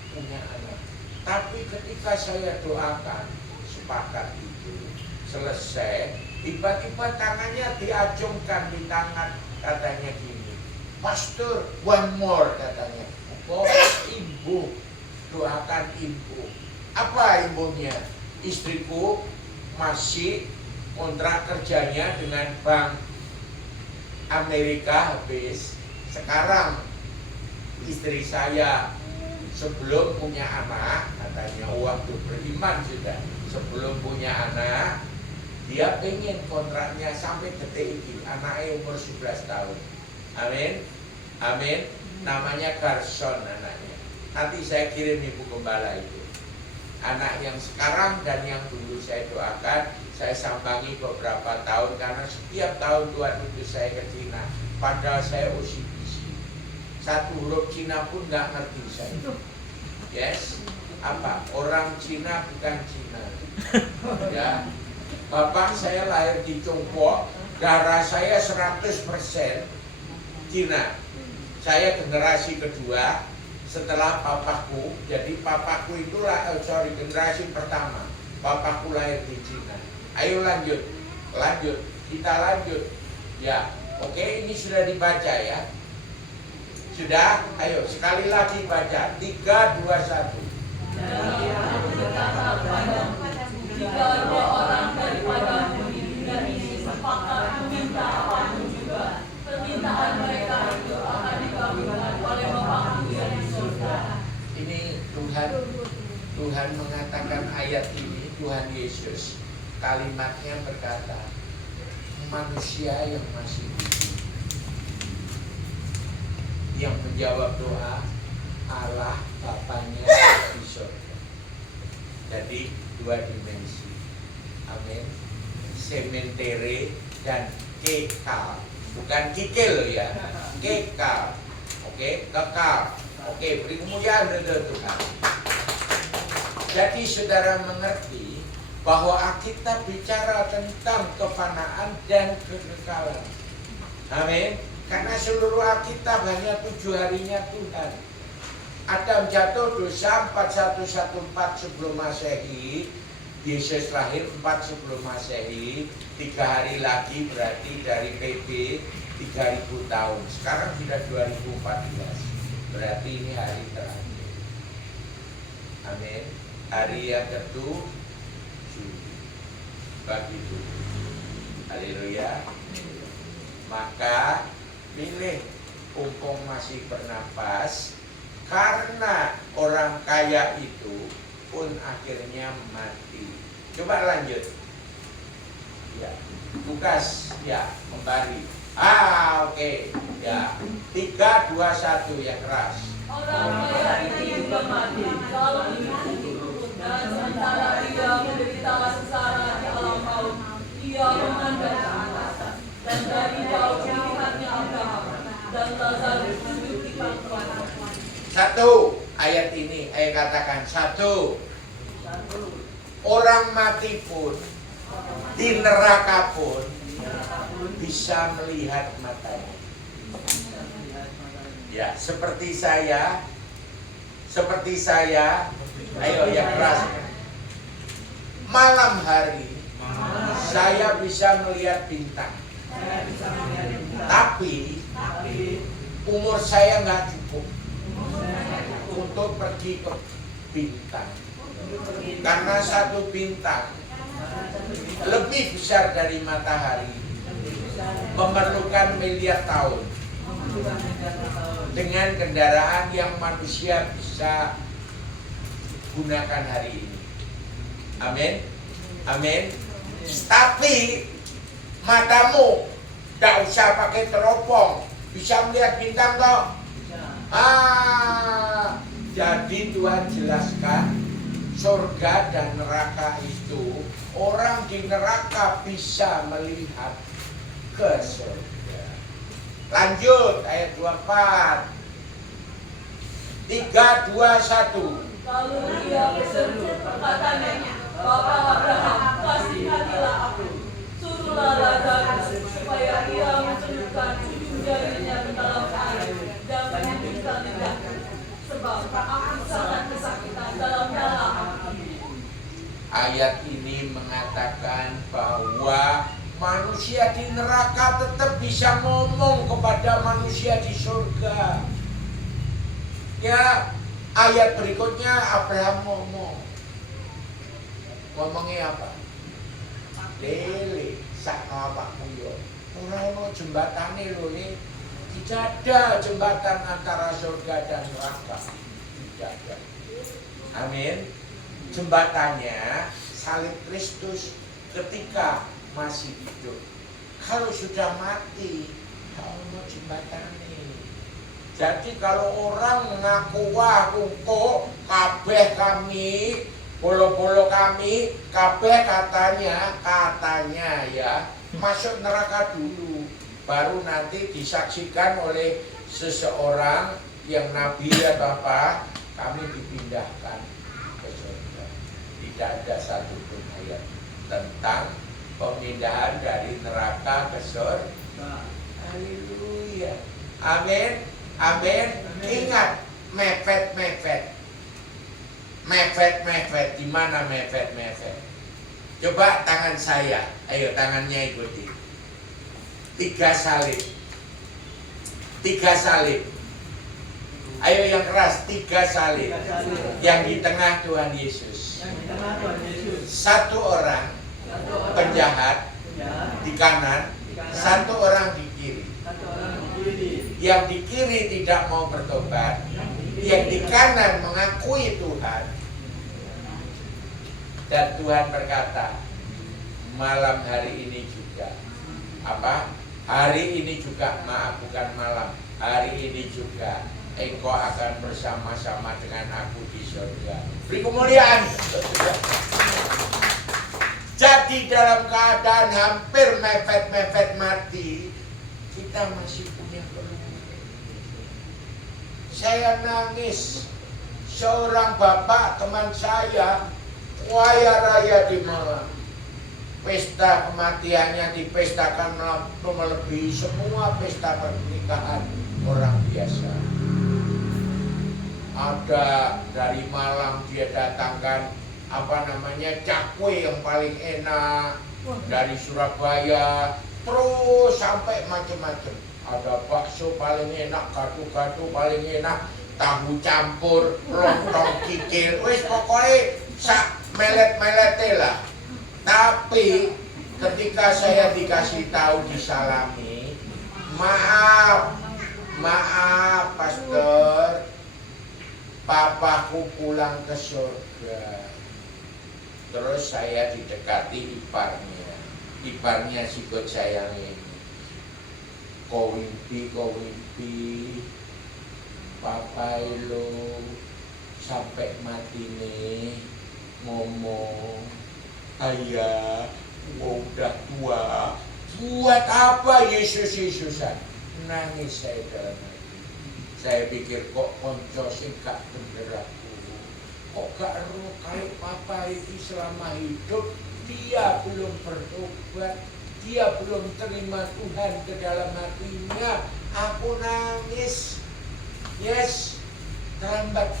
punya anak. Tapi ketika saya doakan, sepakat itu, selesai, tiba-tiba tangannya diacungkan di tangan, katanya gini, Pastor, one more, katanya. Oh, ibu, doakan ibu. Apa ibunya? Istriku masih kontrak kerjanya dengan Bank Amerika habis. Sekarang istri saya sebelum punya anak, katanya waktu beriman sudah, sebelum punya anak, dia pengen kontraknya sampai detik ini, anaknya umur 11 tahun. Amin, amin. Namanya Garson anaknya. Nanti saya kirim ibu gembala itu. Anak yang sekarang dan yang dulu saya doakan, saya sambangi beberapa tahun karena setiap tahun Tuhan utus saya ke Cina. Padahal saya OCBC. Satu huruf Cina pun nggak ngerti saya. Yes, apa? Orang Cina bukan Cina. Ya, bapak saya lahir di Tiongkok, darah saya 100% Cina. Saya generasi kedua setelah papaku. Jadi papaku itulah generasi pertama. Papaku lahir di Cina. Ayo lanjut, kita lanjut. Ya, oke, ini sudah dibaca ya. Sudah, ayo sekali lagi baca. 3, 2, 1. Jika dua orang daripadamu di dunia ini sepakat meminta apapun juga, permintaan mereka itu akan dikabulkan oleh Bapakku yang di surga. Ini Tuhan mengatakan ayat ini, Tuhan Yesus, kalimatnya berkata, manusia yang masih hidup, yang menjawab doa Allah Bapaknya di surga. Jadi 2 dimensi. Amin. Sementere dan kekal. Bukan kikil ya. Kekal. Oke, kekal. Oke, beri kemuliaan kepada Tuhan. Jadi saudara mengerti bahwa Alkitab bicara tentang kefanaan dan kekekalan. Amin. Karena seluruh Alkitab hanya 7 harinya Tuhan. Adam jatuh dosa 4114 sebelum Masehi, Yesus lahir 4 sebelum Masehi, 3 hari lagi berarti dari PB 3000 tahun. Sekarang sudah 2014, berarti ini hari terakhir. Amin. Hari yang ke-7 begitu. Haleluya. Maka pilih umpung masih bernapas, karena orang kaya itu pun akhirnya mati. Coba lanjut. Ya, Lukas, ya, kembali. Oke. Ya, 3, 2, 1 ya keras. Orang kaya itu juga mati, lalu hidup, dan sementara dia menderita sengsara di alam maut, ia memandang ke atas, dan dari jauh melihatnya Abraham dan Lazarus duduk di pangkuan. 1 ayat ini, katakan 1. Orang mati pun di neraka pun bisa melihat matanya. Ya, seperti saya, ayo ya keras. Malam hari saya bisa melihat bintang. Tapi umur saya nggak cukup untuk pergi ke bintang. Karena satu bintang lebih besar dari matahari, memerlukan miliar tahun. dengan kendaraan yang manusia bisa gunakan hari ini. Amin. Amin. Tapi matamu tidak usah pakai teropong, bisa melihat bintang toh? Jadi Tuhan jelaskan surga dan neraka itu, orang di neraka bisa melihat ke surga. Lanjut ayat 24. 3, 2, 1. Lalu dia berseru, katanya, Bapa Abraham, kasihanilah aku. Suruhlah Lazarus supaya ia mencelupkan ujung jarinya ke dalam air dan menghembuskan lidahku. Sebab aku sangat kesakitan dalam hati. Ayat ini mengatakan bahwa manusia di neraka tetap bisa ngomong kepada manusia di surga. Ya, ayat berikutnya Abraham ngomong. Ngomongnya apa? Lele, sakno awakmu yo. Ora ono jembatane lho nih. Tidak ada jembatan antara surga dan neraka. Tidak ada. Amin. Jembatannya salib Kristus ketika masih hidup. Kalau sudah mati, kalau mau jembatane. Jadi kalau orang mengaku wah kok kabeh kami, bolo-bolo kami, kabeh katanya ya masuk neraka dulu, baru nanti disaksikan oleh seseorang yang nabi atau apa, kami dipindahkan ke surga. Tidak ada satupun ayat tentang pemindahan dari neraka ke surga. Haleluya. Amin. Amin. Ingat, mepet. Di mana mepet? Coba tangan saya. Ayo tangannya ikuti. 3 salib. Ayo yang keras, 3 salib. Yang di tengah Tuhan Yesus. 1 orang penjahat di kanan, 1 orang di kiri. Yang di kiri tidak mau bertobat, yang di kanan mengakui Tuhan. Dan Tuhan berkata, malam hari ini juga, hari ini juga, maaf bukan malam, hari ini juga engkau akan bersama-sama dengan aku di surga. Beri kemuliaan. Jadi dalam keadaan hampir mepet mati, kita masih punya peluang. Saya nangis. Seorang bapak teman saya kaya raya di Malang. Pesta kematiannya dipestakan melebihi semua pesta pernikahan orang biasa. Ada dari Malang dia datangkan cakwe yang paling enak, dari Surabaya terus sampai macam-macam. Ada bakso paling enak, gado-gado paling enak, tahu campur, lontong kikil, wis pokoknya sak melet-melete lah. Tapi ketika saya dikasih tahu disalami, maaf pastor, papaku pulang ke surga. Terus saya didekati iparnya sikut sayang ini. Kau mimpi, papa lo sampai mati nih ngomong, ayah udah tua, buat apa Yesusan? Nangis saya dalam hati. Saya pikir kok konco sing gak bener aku, kok gak ero kali papa ini selama hidup dia belum bertobat, dia belum terima Tuhan ke dalam hatinya. Aku nangis. Yes, terlambat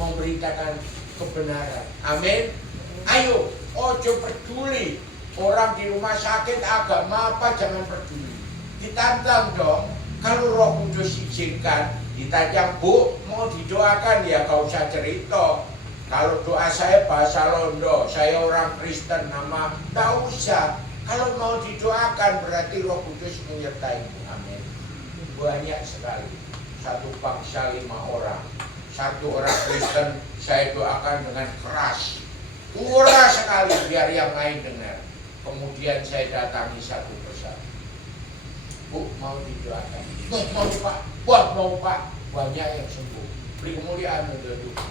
memberitakan kebenaran. Amin. Ayo, ojo peduli orang di rumah sakit agama apa, jangan peduli. Ditantang dong. Kalau Roh Kudus izinkan, ditanya, Bu, mau didoakan ya, gak usah cerita. Kalau doa saya bahasa Londo, saya orang Kristen, nama tak usah. Kalau mau didoakan berarti Roh Kudus menyertaimu. Amin. banyak sekali. Satu bangsa 5 orang. Satu orang Kristen saya doakan dengan keras. Murah sekali biar yang lain dengar. Kemudian saya datangi satu persatu. Bu, mau didoakan? Mau Pak. Wah, mau Pak. Banyak yang sembuh. Beri kemuliaan untuk Tuhan.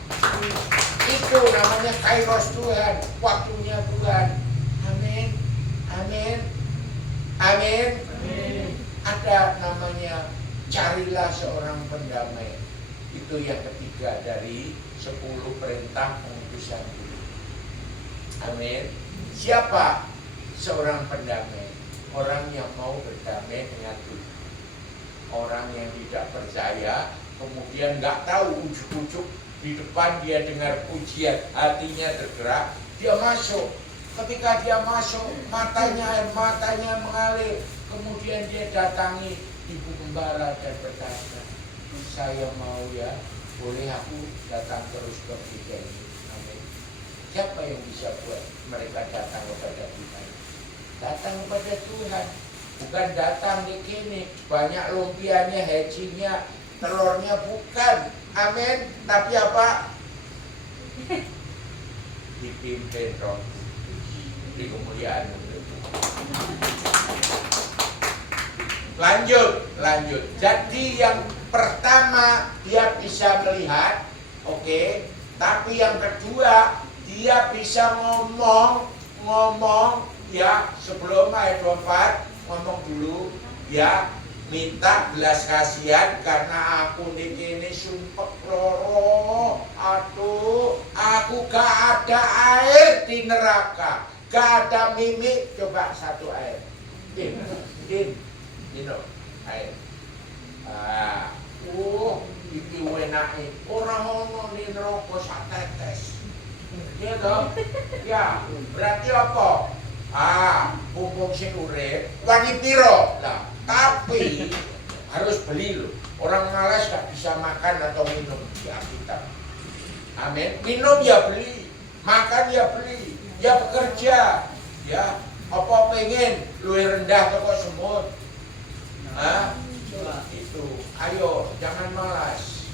Itu namanya kairos Tuhan. Waktunya Tuhan. Amin. Amin. Amin. Ada namanya carilah seorang pendamai. Itu yang ketiga dari 10 perintah pengutusan Tuhan. Amin. Siapa seorang pendamai? Orang yang mau berdamai dengan Tuhan. Orang yang tidak percaya, kemudian nggak tahu ujuk-ujuk di depan dia dengar pujian, hatinya tergerak, dia masuk. Ketika dia masuk, matanya mengalir. Kemudian dia datangi ibu gembala dan berkata, saya mau ya, boleh aku datang terus ke gereja ini. Amin. Siapa yang bisa buat mereka datang kepada Tuhan? Datang kepada Tuhan. Bukan datang di sini, banyak lumpianya, hajinya, telurnya, bukan. Amin. Tapi apa? Dipimpin Roh Kudus. Di kemuliaan untuk Tuhan. Lanjut. Jadi yang pertama dia bisa melihat, oke. Tapi yang kedua dia bisa ngomong ya, sebelum ayat 24 ngomong dulu ya, minta belas kasihan karena aku ini sumpek loro. Aduh, aku gak ada air di neraka, gak ada mimi. Coba satu air. Din, minum air. Iki wenake ora ono ning neraka sak tetes. Iya toh? Ya, berarti apa? Mumpung sing urip wani piro? Lah, tapi harus beli loh. Orang malas gak bisa makan atau minum di Alkitab. Amin. Minum ya beli, makan ya beli, ya bekerja, ya. Apa pengen luwih rendah toko semut? Itu. Ayo, jangan malas.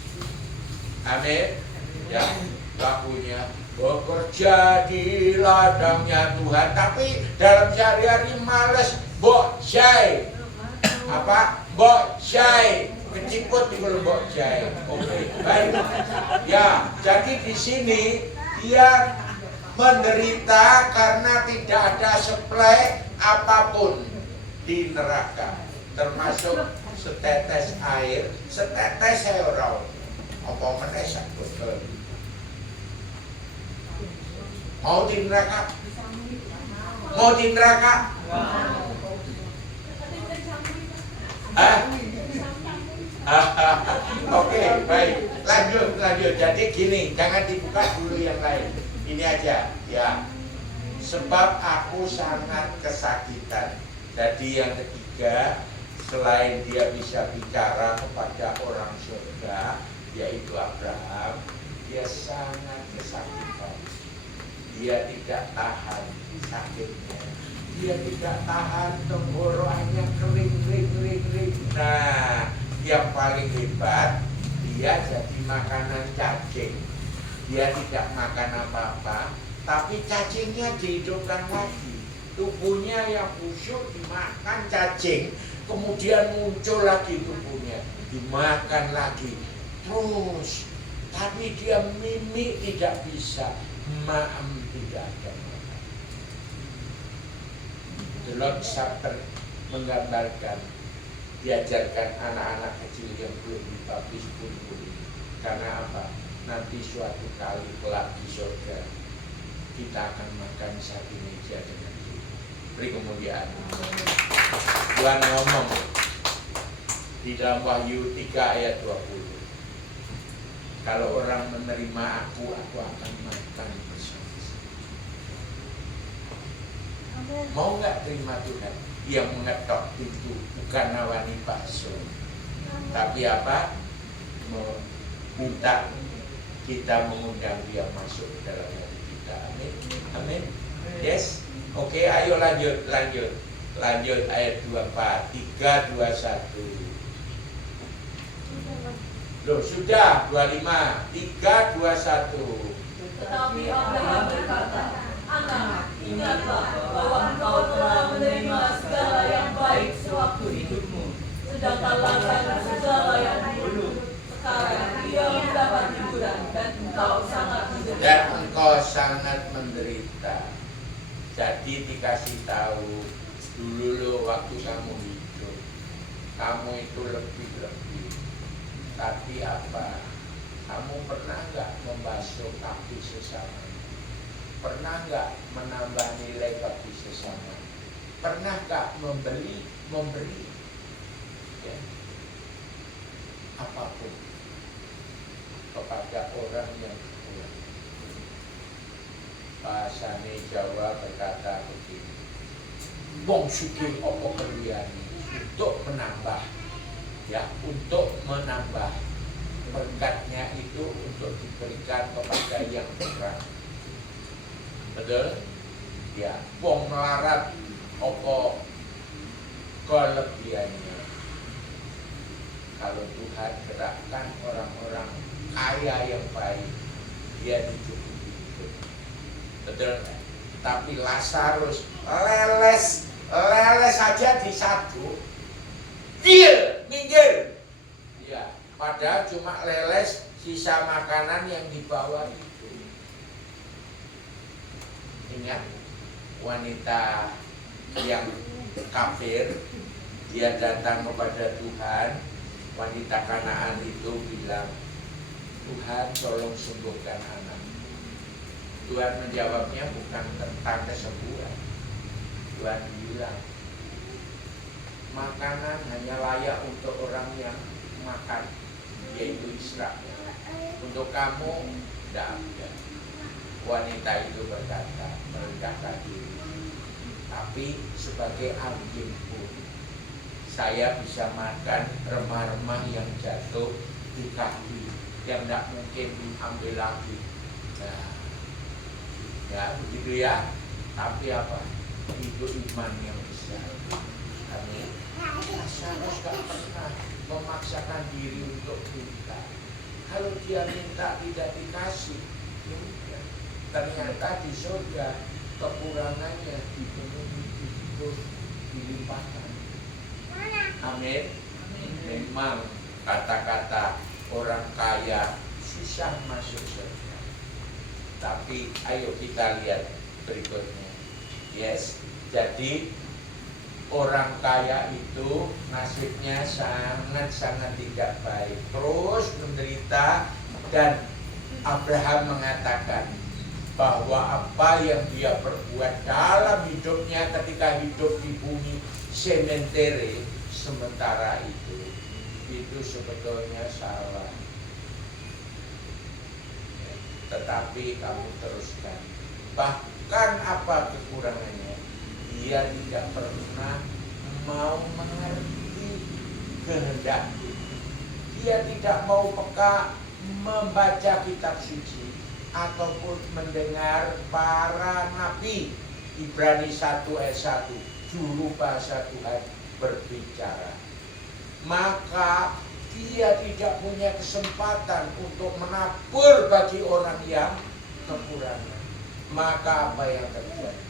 Amin. Ya, lakunya bekerja di ladangnya Tuhan, tapi dalam sehari-hari males, bokjai. Apa? Bokjai. Keciput di bokjai. Oke, baik. Ya, jadi di sini dia menderita karena tidak ada supply apapun di neraka, termasuk setetes air, setetes saya ora apa meneh sak botol. Mau di neraka? Mau di neraka? Oke, baik. Lanjut. Jadi gini, jangan dibuka dulu yang lain. Ini aja, ya. Sebab aku sangat kesakitan. Jadi yang ketiga, selain dia bisa bicara kepada orang surga, yaitu Abraham, dia sangat kesakitan. Dia tidak tahan sakitnya. Dia tidak tahan tenggorokannya kering. Nah, yang paling hebat, dia jadi makanan cacing. Dia tidak makan apa-apa, tapi cacingnya dihidupkan lagi. Tubuhnya yang busuk dimakan cacing, kemudian muncul lagi tubuhnya, dimakan lagi. Terus, tapi dia mimik tidak bisa. Tidak ada makan. The Lord Supper menggambarkan diajarkan anak-anak kecil yang belum dibaptis pun boleh. Karena apa? Nanti suatu kali kelak di surga kita akan makan satu meja dengan Tuhan. Beri kemuliaan. Tuhan ngomong di dalam Wahyu 3 ayat 20. Kalau orang menerima aku akan makan bersama-sama. Mau nggak terima Tuhan? Yang mengetok pintu bukan nawani bakso, tapi apa? Minta kita mengundang dia masuk ke dalam hati kita. Amin. Yes. Oke, ayo lanjut ayat 24. 3, 2, 1. Loh, sudah 25, 3, 2, 1. Tetapi Abraham berkata, Anak, ingatlah bahwa engkau telah menerima segala yang baik sewaktu hidupmu, sedangkan Lazarus segala yang buruk. Sekarang ia mendapat hiburan dan engkau sangat menderita. Jadi dikasih tahu dulu waktu kamu hidup, kamu itu lebih. Tapi apa? Kamu pernah nggak membasuh kaki sesama? Pernah nggak menambah nilai bagi sesama? Pernah nggak memberi? Ya. Apapun kepada orang yang kurang. Bahasane Jawa berkata begini, wong sugih apa keliyane untuk menambah, ya, untuk menambah berkatnya itu untuk diberikan kepada yang kurang. Betul? Ya, wong melarat apa kelebihannya. Kalau Tuhan gerakkan orang-orang kaya yang baik, dia dicukupi. Betul? Tapi Lazarus leles aja disadu, dia minggir. Ya, padahal cuma leles sisa makanan yang dibawa itu. Ingat, wanita yang kafir, dia datang kepada Tuhan. Wanita Kanaan itu bilang, Tuhan tolong sembuhkan anak. Tuhan menjawabnya bukan tentang kesembuhan. Tuhan bilang, makanan hanya layak untuk orang yang makan, yaitu Israel. Untuk kamu, tidak ada. Wanita itu berkata, merendahkan diri. Tapi sebagai anjing pun, saya bisa makan remah-remah yang jatuh di kaki, yang tidak mungkin diambil lagi. Nah, ya begitu ya. Tapi apa? Itu iman yang besar. Amin. Lazarus gak pernah memaksakan diri untuk minta. Kalau dia minta tidak dikasih, ya, ternyata di surga kekurangannya dipenuhi, itu dilimpahkan. Amin. Memang kata-kata orang kaya susah masuk surga. Tapi ayo kita lihat berikutnya. Yes, jadi orang kaya itu nasibnya sangat-sangat tidak baik, terus menderita. Dan Abraham mengatakan bahwa apa yang dia perbuat dalam hidupnya ketika hidup di bumi sementere sementara itu sebetulnya salah. Tetapi kamu teruskan. Bahkan apa kekurangannya, dia tidak pernah mau mengerti kehendak. Dia tidak mau peka membaca kitab suci ataupun mendengar para nabi. Ibrani 1 ayat 1, juru bahasa Tuhan berbicara. Maka dia tidak punya kesempatan untuk menabur bagi orang yang kekurangan. Maka apa yang terjadi?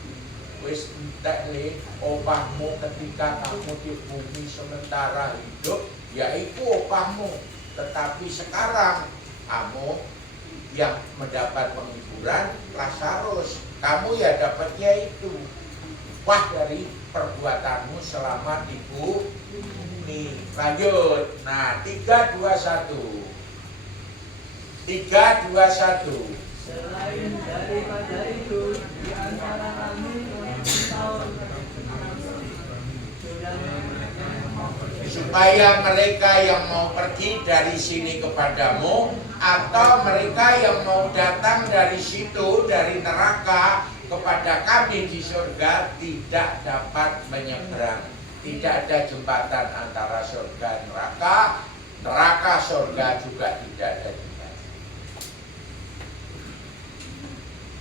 Wis entek le opahmu ketika kamu di bumi sementara hidup, yaitu opahmu. Tetapi sekarang kamu yang mendapat penghiburan, Lazarus, kamu ya dapatnya itu upah dari perbuatanmu selama di bumi. Lanjut. Nah, 3, 2, 1. 3, 2, 1. Selain daripada itu, di antara kami supaya mereka yang mau pergi dari sini kepadamu, atau mereka yang mau datang dari situ, dari neraka kepada kami di surga, tidak dapat menyeberang. Tidak ada jembatan antara surga dan neraka. Neraka surga juga tidak ada jembatan.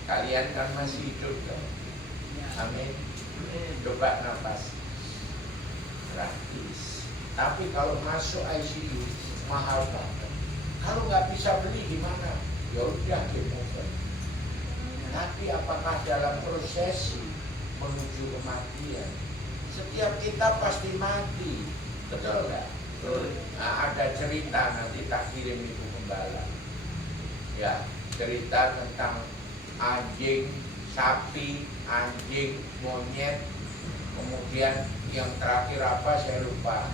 Kalian kan masih hidup dong. Amin. Coba nafas gratis. Tapi kalau masuk ICU mahal banget. Kalau nggak bisa beli gimana? Ya udah game over. Tapi apakah dalam prosesi menuju kematian, setiap kita pasti mati, betul nggak? Nah, ada cerita nanti tak kirim Ibu Gembala. Ya, cerita tentang anjing, sapi, anjing, monyet, kemudian yang terakhir apa saya lupa.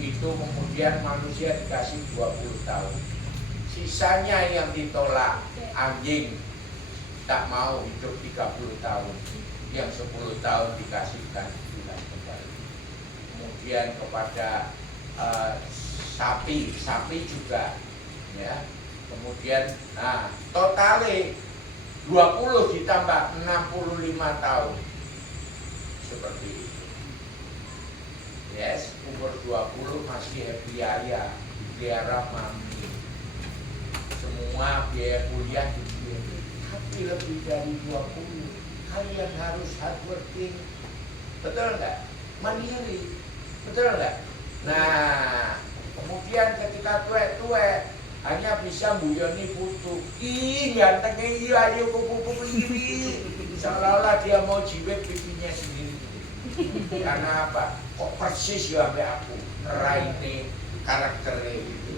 Itu kemudian manusia dikasih 20 tahun. Sisanya yang ditolak, anjing tak mau hidup 30 tahun. Yang 10 tahun dikasihkan Tuhan kembali. Kemudian kepada sapi juga, ya. Kemudian, totalnya 20 ditambah 65 tahun. Seperti itu. Yes, umur 20 masih happy ayah, biara mami. Semua biaya kuliah dibiayai. Tapi lebih dari 20, kalian harus hardworking. Betul nggak? Mandiri. Betul nggak? Nah, kemudian ketika tuwek-tuwek hanya bisa mbuyoni putu. Ih, gantengnya iya, ayo kupu-kupu ini. Seolah-olah dia mau jiwet pipinya sendiri. Karena apa? Kok persis ya sampai aku raine karakternya gitu.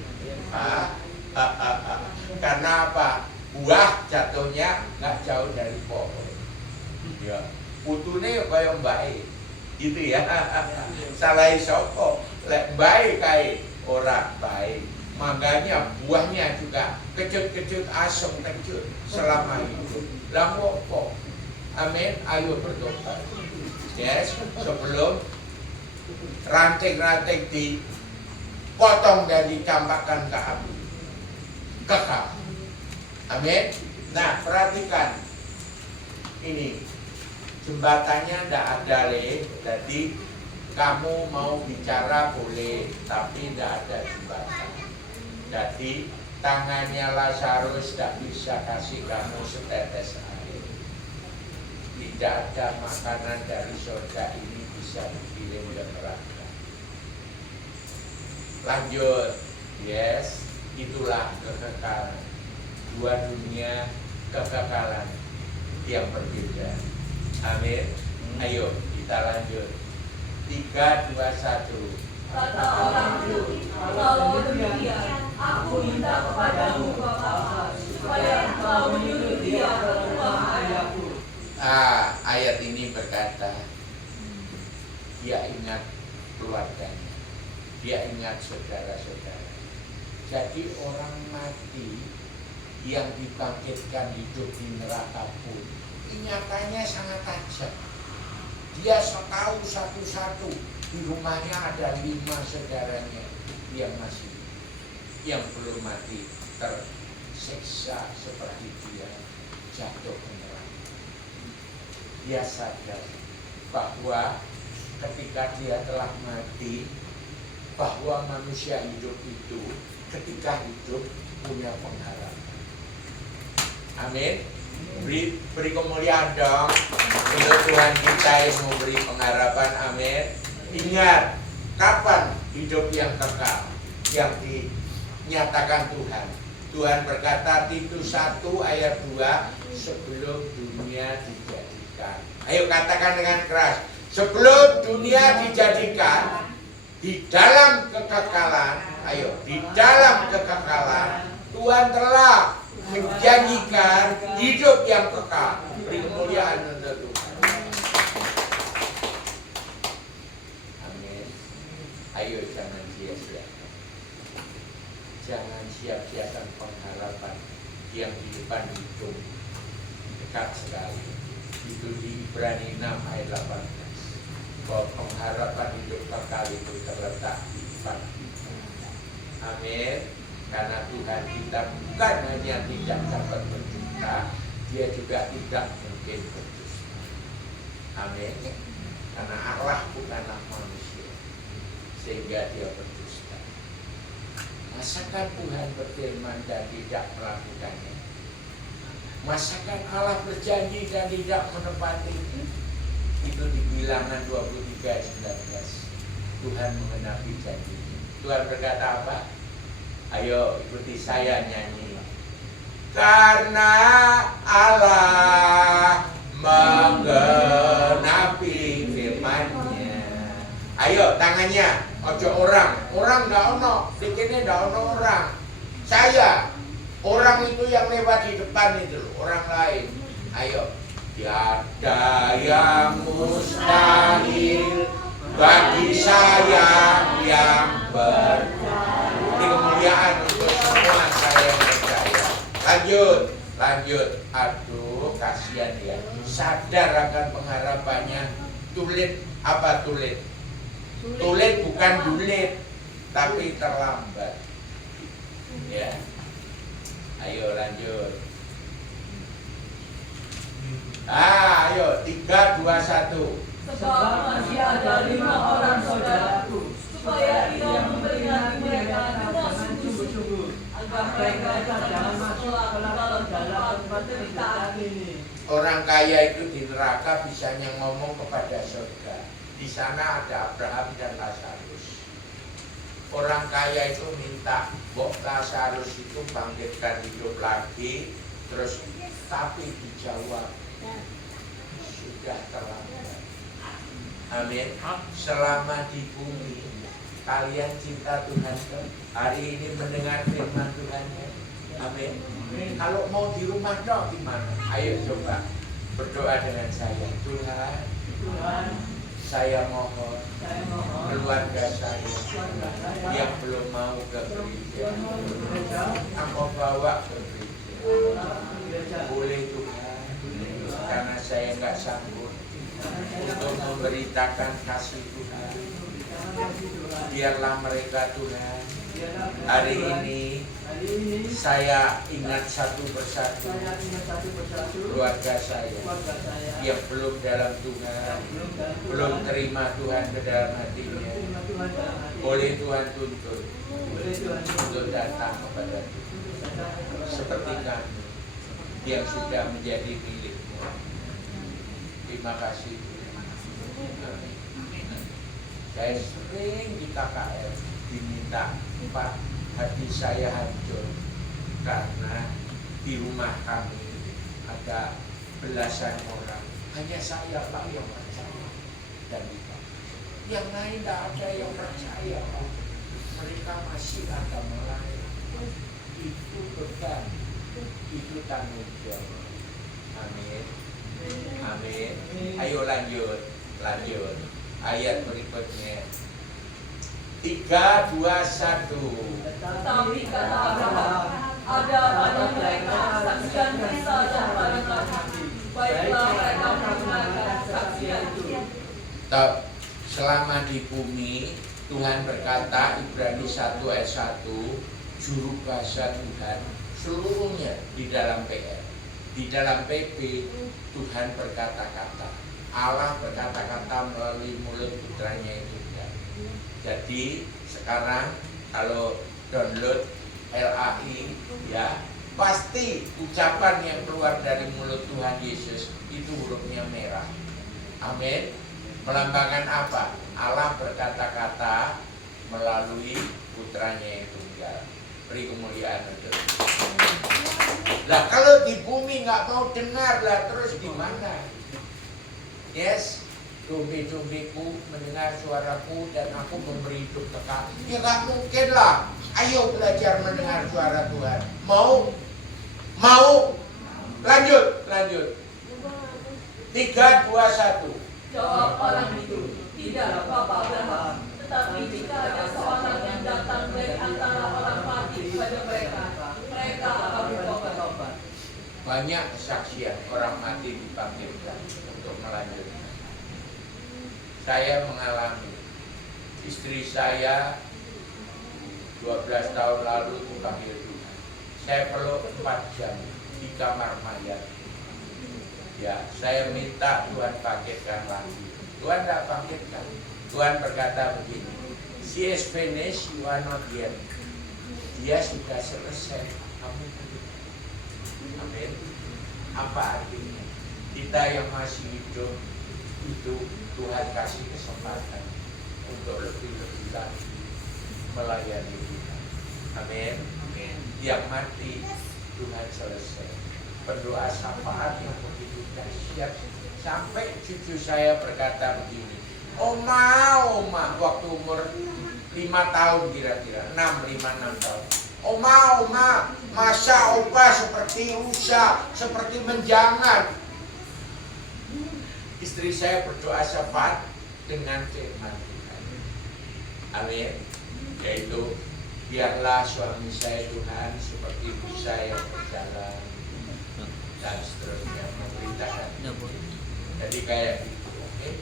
Karena apa? Buah jatuhnya nggak jauh dari pohon. Ya, putune kaya mbake. Gitu ya. Salah sapa? Lek mbake kae ora baik. Makanya buahnya juga kecut-kecut, asam kecut selama hidup. Lah opo? Amin. Ayo bertobat. Yes, sebelum ranting-ranting dipotong dan dicampakkan ke api. Kekal. Amin. Nah, perhatikan. Ini jembatannya tidak ada le. Jadi kamu mau bicara boleh, tapi tidak ada jembatan. Jadi tangannya Lazarus tidak bisa kasih kamu setetes air. Tidak ada makanan dari surga ini bisa dikirim ke neraka. Lanjut, yes, itulah kekekalan. Dua dunia kekekalan yang berbeda. Amin. Ayo kita lanjut. 3, 2, 1. Kata orang itu, kalau demikian, aku minta kepadamu Bapa, supaya engkau menyuruh dia ke rumah ayahku. Ayat ini berkata, dia ingat keluarganya, dia ingat saudara-saudara. Jadi orang mati yang dibangkitkan hidup di neraka pun ingatannya sangat tajam. Dia tahu satu-satu di rumahnya ada 5 saudaranya yang masih, yang belum mati, tersiksa seperti dia, jatuh ke neraka. Dia sadar bahwa ketika dia telah mati, bahwa manusia hidup itu ketika hidup punya pengharapan. Amin. Beri kemuliaan dong untuk Tuhan kita yang memberi pengharapan. Amin. Ingat, kapan hidup yang kekal yang dinyatakan Tuhan? Tuhan berkata Titus 1 ayat 2, sebelum dunia dijadikan. Ayo katakan dengan keras, sebelum dunia dijadikan, di dalam kekekalan, ayo, di dalam kekekalan, Tuhan telah menjanjikan hidup yang kekal. Beri kemuliaan untuk Tuhan. Amin. Ayo jangan sia-siakan. Jangan sia-siakan pengharapan yang di depan itu dekat sekali. Itu di Ibrani 6 ayat 18. Bahwa pengharapan hidup kekal itu terletak di depan kita. Amin. Karena Tuhan kita bukan hanya tidak dapat berdusta, dia juga tidak mungkin berdusta. Amin. Karena Allah bukanlah manusia, sehingga dia berdusta. Masakan Tuhan berfirman dan tidak melakukannya? Masakan Allah berjanji dan tidak menepati? Itu di Bilangan 23:19. Tuhan mengenapi janjinya. Tuhan berkata apa? Ayo ikuti saya nyanyi. Karena Allah menggenapi firman-Nya. Ayo tangannya, ojo orang nggak ono, dikini nggak ono orang. Saya, orang itu yang lewat di depan itu, orang lain. Ayo, tiada yang mustahil bagi saya yang percaya. Ini kemuliaan untuk semua saya yang percaya. Lanjut. Aduh, kasihan ya. Sadar akan pengharapannya. Tulit apa tulit? Tulit bukan dulit, tapi terlambat. Ya. Ayo lanjut. Ayo 3, 2, 1. Sebab masih ada 5 orang saudaraku, supaya ia memperingati mereka dengan sungguh-sungguh, agar mereka jangan masuk ke dalam tempat penderitaan ini. Orang kaya itu di neraka bisanya ngomong kepada surga. Di sana ada Abraham dan Lazarus. Orang kaya itu minta, Bok Lazarus itu bangkitkan hidup lagi, terus tapi dijawab, sudah terlambat. Amin. Selama di bumi kalian cinta Tuhan kan? Hari ini mendengar firman Tuhan ya? Amin. Kalau mau di rumah dong gimana? Ayo coba berdoa dengan saya. Tuhan, saya mohon keluarga saya yang belum mau ke gereja, Engkau bawa ke gereja. Boleh Tuhan, karena saya nggak sanggup untuk memberitakan kasih Tuhan. Biarlah mereka Tuhan, hari ini saya ingat satu persatu keluarga saya yang belum dalam Tuhan, belum terima Tuhan ke dalam hatinya. Boleh Tuhan tuntun untuk datang kepada Tuhan seperti kami yang sudah menjadi milik-Mu. Terima kasih Tuhan. Amin. Saya sering di KKR diminta, Pak, hati saya hancur karena di rumah kami ada belasan orang, hanya saya Pak yang percaya dan yang lain tidak ada yang percaya Pak. Mereka masih agama lain. Itu beban, itu tanggung jawab. Amin. Amin. Ayo lanjut. Ayat berikutnya. 3, 2, 1. Tetapi kata Abraham, ada pada mereka saksian Musa dan para nabi. Baiklah mereka mendengarkan saksian itu. Selama di bumi, Tuhan berkata, Ibrani 1 ayat 1, juru bahasa Tuhan seluruhnya di dalam PR. Di dalam PP, Tuhan berkata-kata. Allah berkata-kata melalui mulut putranya itu. Jadi sekarang kalau download LAI ya, pasti ucapan yang keluar dari mulut Tuhan Yesus itu hurufnya merah. Amin. Melambangkan apa? Allah berkata-kata melalui putranya yang tunggal. Beri kemuliaan untuk. Lah kalau di bumi nggak mau dengar lah, terus gimana? Yes, dombe-dombeku mendengar suaraku dan aku memberi hidup kekal. Ya nggak mungkin lah. Ayo belajar mendengar suara Tuhan. Mau? Lanjut. 3, 2, 1. Jawab orang itu, tidak Bapak Abraham. Tetapi jika ada seorang yang datang dari antara orang mati kepada mereka, mereka akan bertobat. Banyak kesaksian orang mati dibangkitkan untuk melanjutkan. Saya mengalami, istri saya 12 tahun lalu dipanggil Tuhan. Saya peluk 4 jam di kamar mayat. Ya, saya minta Tuhan bangkitkan lagi. Tuhan tidak bangkitkan. Tuhan berkata begini, she is finished, you are not yet. Dia sudah selesai, kamu belum. Amin. Apa artinya? Kita yang masih hidup itu Tuhan kasih kesempatan untuk lebih lagi melayani Tuhan. Amin. Yang mati Tuhan selesai. Berdoa syafaat yang begitu dahsyat sampai cucu saya berkata begini, Oma, waktu umur 5 tahun kira-kira, 5-6 tahun. Oma, masa opa seperti Usa, seperti menjangan. Istri saya berdoa syafaat dengan firman Tuhan. Amin. Yaitu, biarlah suami saya Tuhan seperti Usa yang berjalan dan seterusnya memberitakan. Jadi kayak gitu. Okay?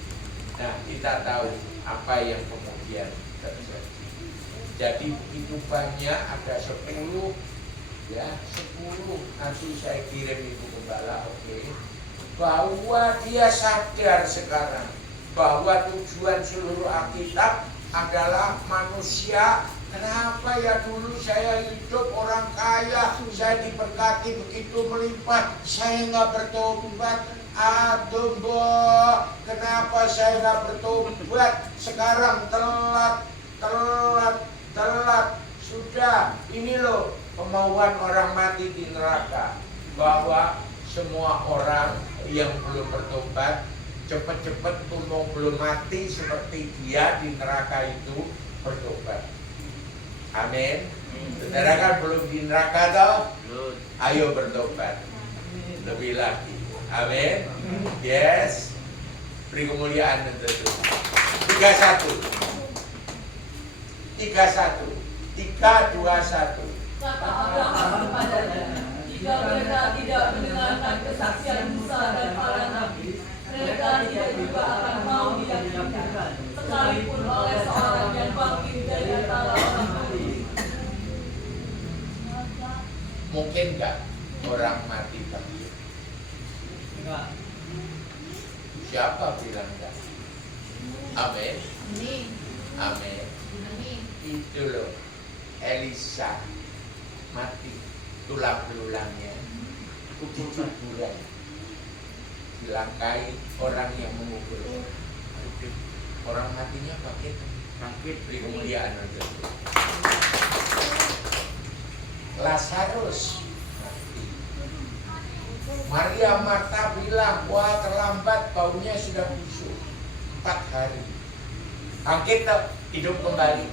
Nah, kita tahu apa yang kemudian terjadi. Jadi begitu banyak, ada 10, ya 10. Nanti saya kirim Ibu Gembala, oke? Bahwa dia sadar sekarang bahwa tujuan seluruh Alkitab adalah manusia. Kenapa ya dulu saya hidup orang kaya, saya diberkati begitu melimpah, saya nggak bertobat? Aduh, Mbok, kenapa saya nggak bertobat? Sekarang telat. Sudah, ini loh kemauan orang mati di neraka, bahwa semua orang yang belum bertobat cepat-cepat belum mati seperti dia di neraka itu bertobat. Amin. Saudara kan belum di neraka toh? Ayo bertobat. Lebih lagi. Amin. Yes. Beri kemuliaan untuk Tuhan. 3, 2, 1. Kata Abraham kepadanya, jika mereka tidak mendengarkan kesaksian Musa dan para nabi, mereka tidak juga akan mau diyakinkan, sekalipun oleh seorang yang bangkit dari antara orang mati. Mungkin enggak orang mati bangkit? Enggak. Siapa bilang enggak? Amin. Amin. Itu loh, Elisa mati, tulang belulangnya dicuburan, dilangkai orang yang mengubur. Orang matinya bangkit. Beri kemuliaan untuk Tuhan. Lazarus mati. Maria Marta bilang, wah terlambat, baunya sudah busuk 4 hari. Bangkit toh, hidup kembali.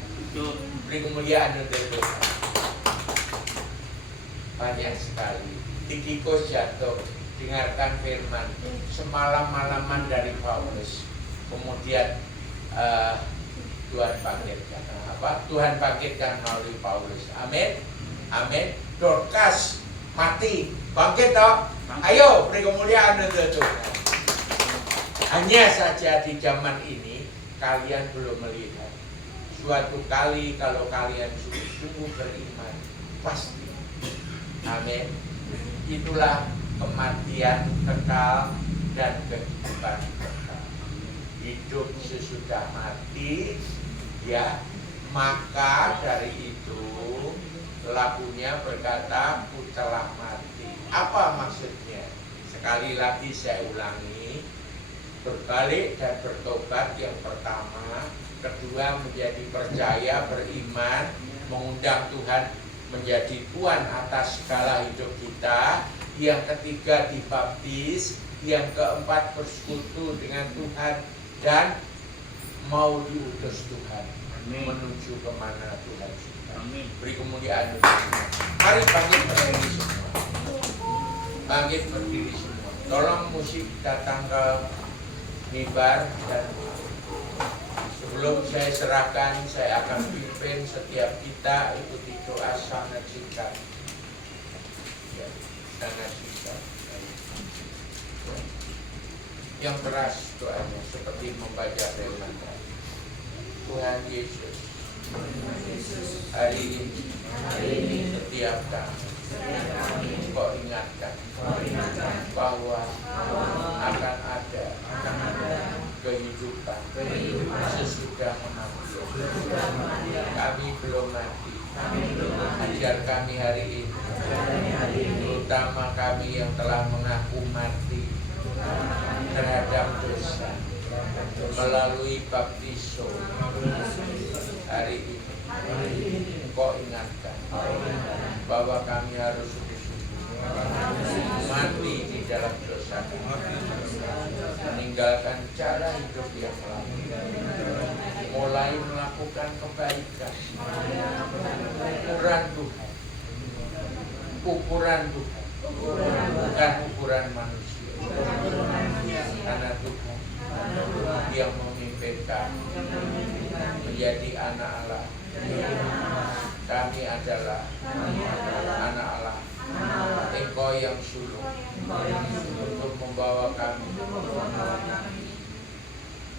Beri kemuliaan untuk Tuhan. Banyak sekali. Tikikus jatuh, dengarkan firman semalam-malaman dari Paulus. Kemudian Tuhan bangkitkan. Tuhan bangkitkan melalui Paulus. Amin. Amin. Dorcas mati, bangkit toh. Ayo beri kemuliaan untuk Tuhan. Hanya saja di zaman ini kalian belum melihat. Suatu kali kalau kalian sungguh-sungguh beriman, pasti. Amin. Itulah kematian kekal dan kehidupan kekal. Hidup sesudah mati, ya. Maka dari itu pelakunya berkata, "Ku telah mati." Apa maksudnya? Sekali lagi saya ulangi, berbalik dan bertobat yang pertama. Kedua, menjadi percaya, beriman, mengundang Tuhan menjadi Tuhan atas segala hidup kita. Yang ketiga, dibaptis. Yang keempat, bersekutu dengan Tuhan dan mau diutus Tuhan. Amin. Menuju kemana Tuhan suka. Beri kemuliaan. Mari bangkit berdiri semua. Bangkit berdiri semua. Tolong musik datang ke mimbar dan sebelum saya serahkan, saya akan pimpin setiap kita ikuti doa sangat singkat. Ya, sangat singkat. Yang keras doanya seperti membaca firman Tuhan Yesus. Hari ini setiap kami Kau ingatkan bahwa akan ada kehidupan sesudah kematian. Kami belum mati. Ajar kami hari ini, terutama kami yang telah mengaku mati terhadap dosa melalui baptiso hari ini. Kau ingatkan bahwa kami harus sungguh-sungguh mati di dalam dosa kami, meninggalkan cara hidup yang lama, mulai melakukan kebaikan. Ukuran Tuhan, bukan ukuran manusia, karena Tuhan yang memimpin kami menjadi anak Allah. Kami adalah anak Allah. Engkau yang sulung untuk membawa kami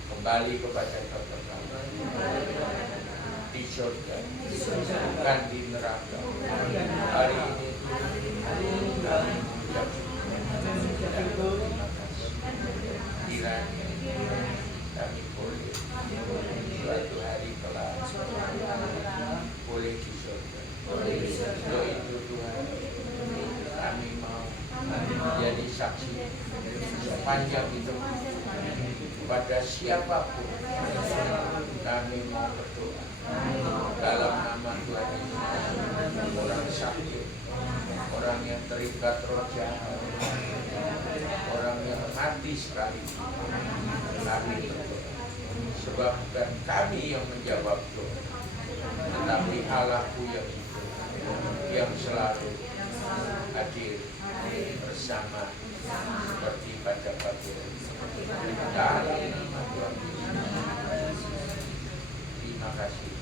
kembali kepada kebenaran di surga, bukan di neraka. Hari ini kami mengucap syukur dan terima kasih. Kiranya kami boleh suatu hari kelak boleh di surga. Untuk itu Tuhan, kami mau menjadi saksi sepanjang hidup kepada siapapun. Kami mau berdoa dalam nama Tuhan Yesus. Orang sakit, orang yang terikat roh jahat, orang yang mati sekali, kami berdoa. Sebab bukan kami yang menjawab doa, tetapi Allahku yang hidup, yang selalu hadir bersama seperti pada pagi dalam nama Tuhan Yesus. Terima kasih.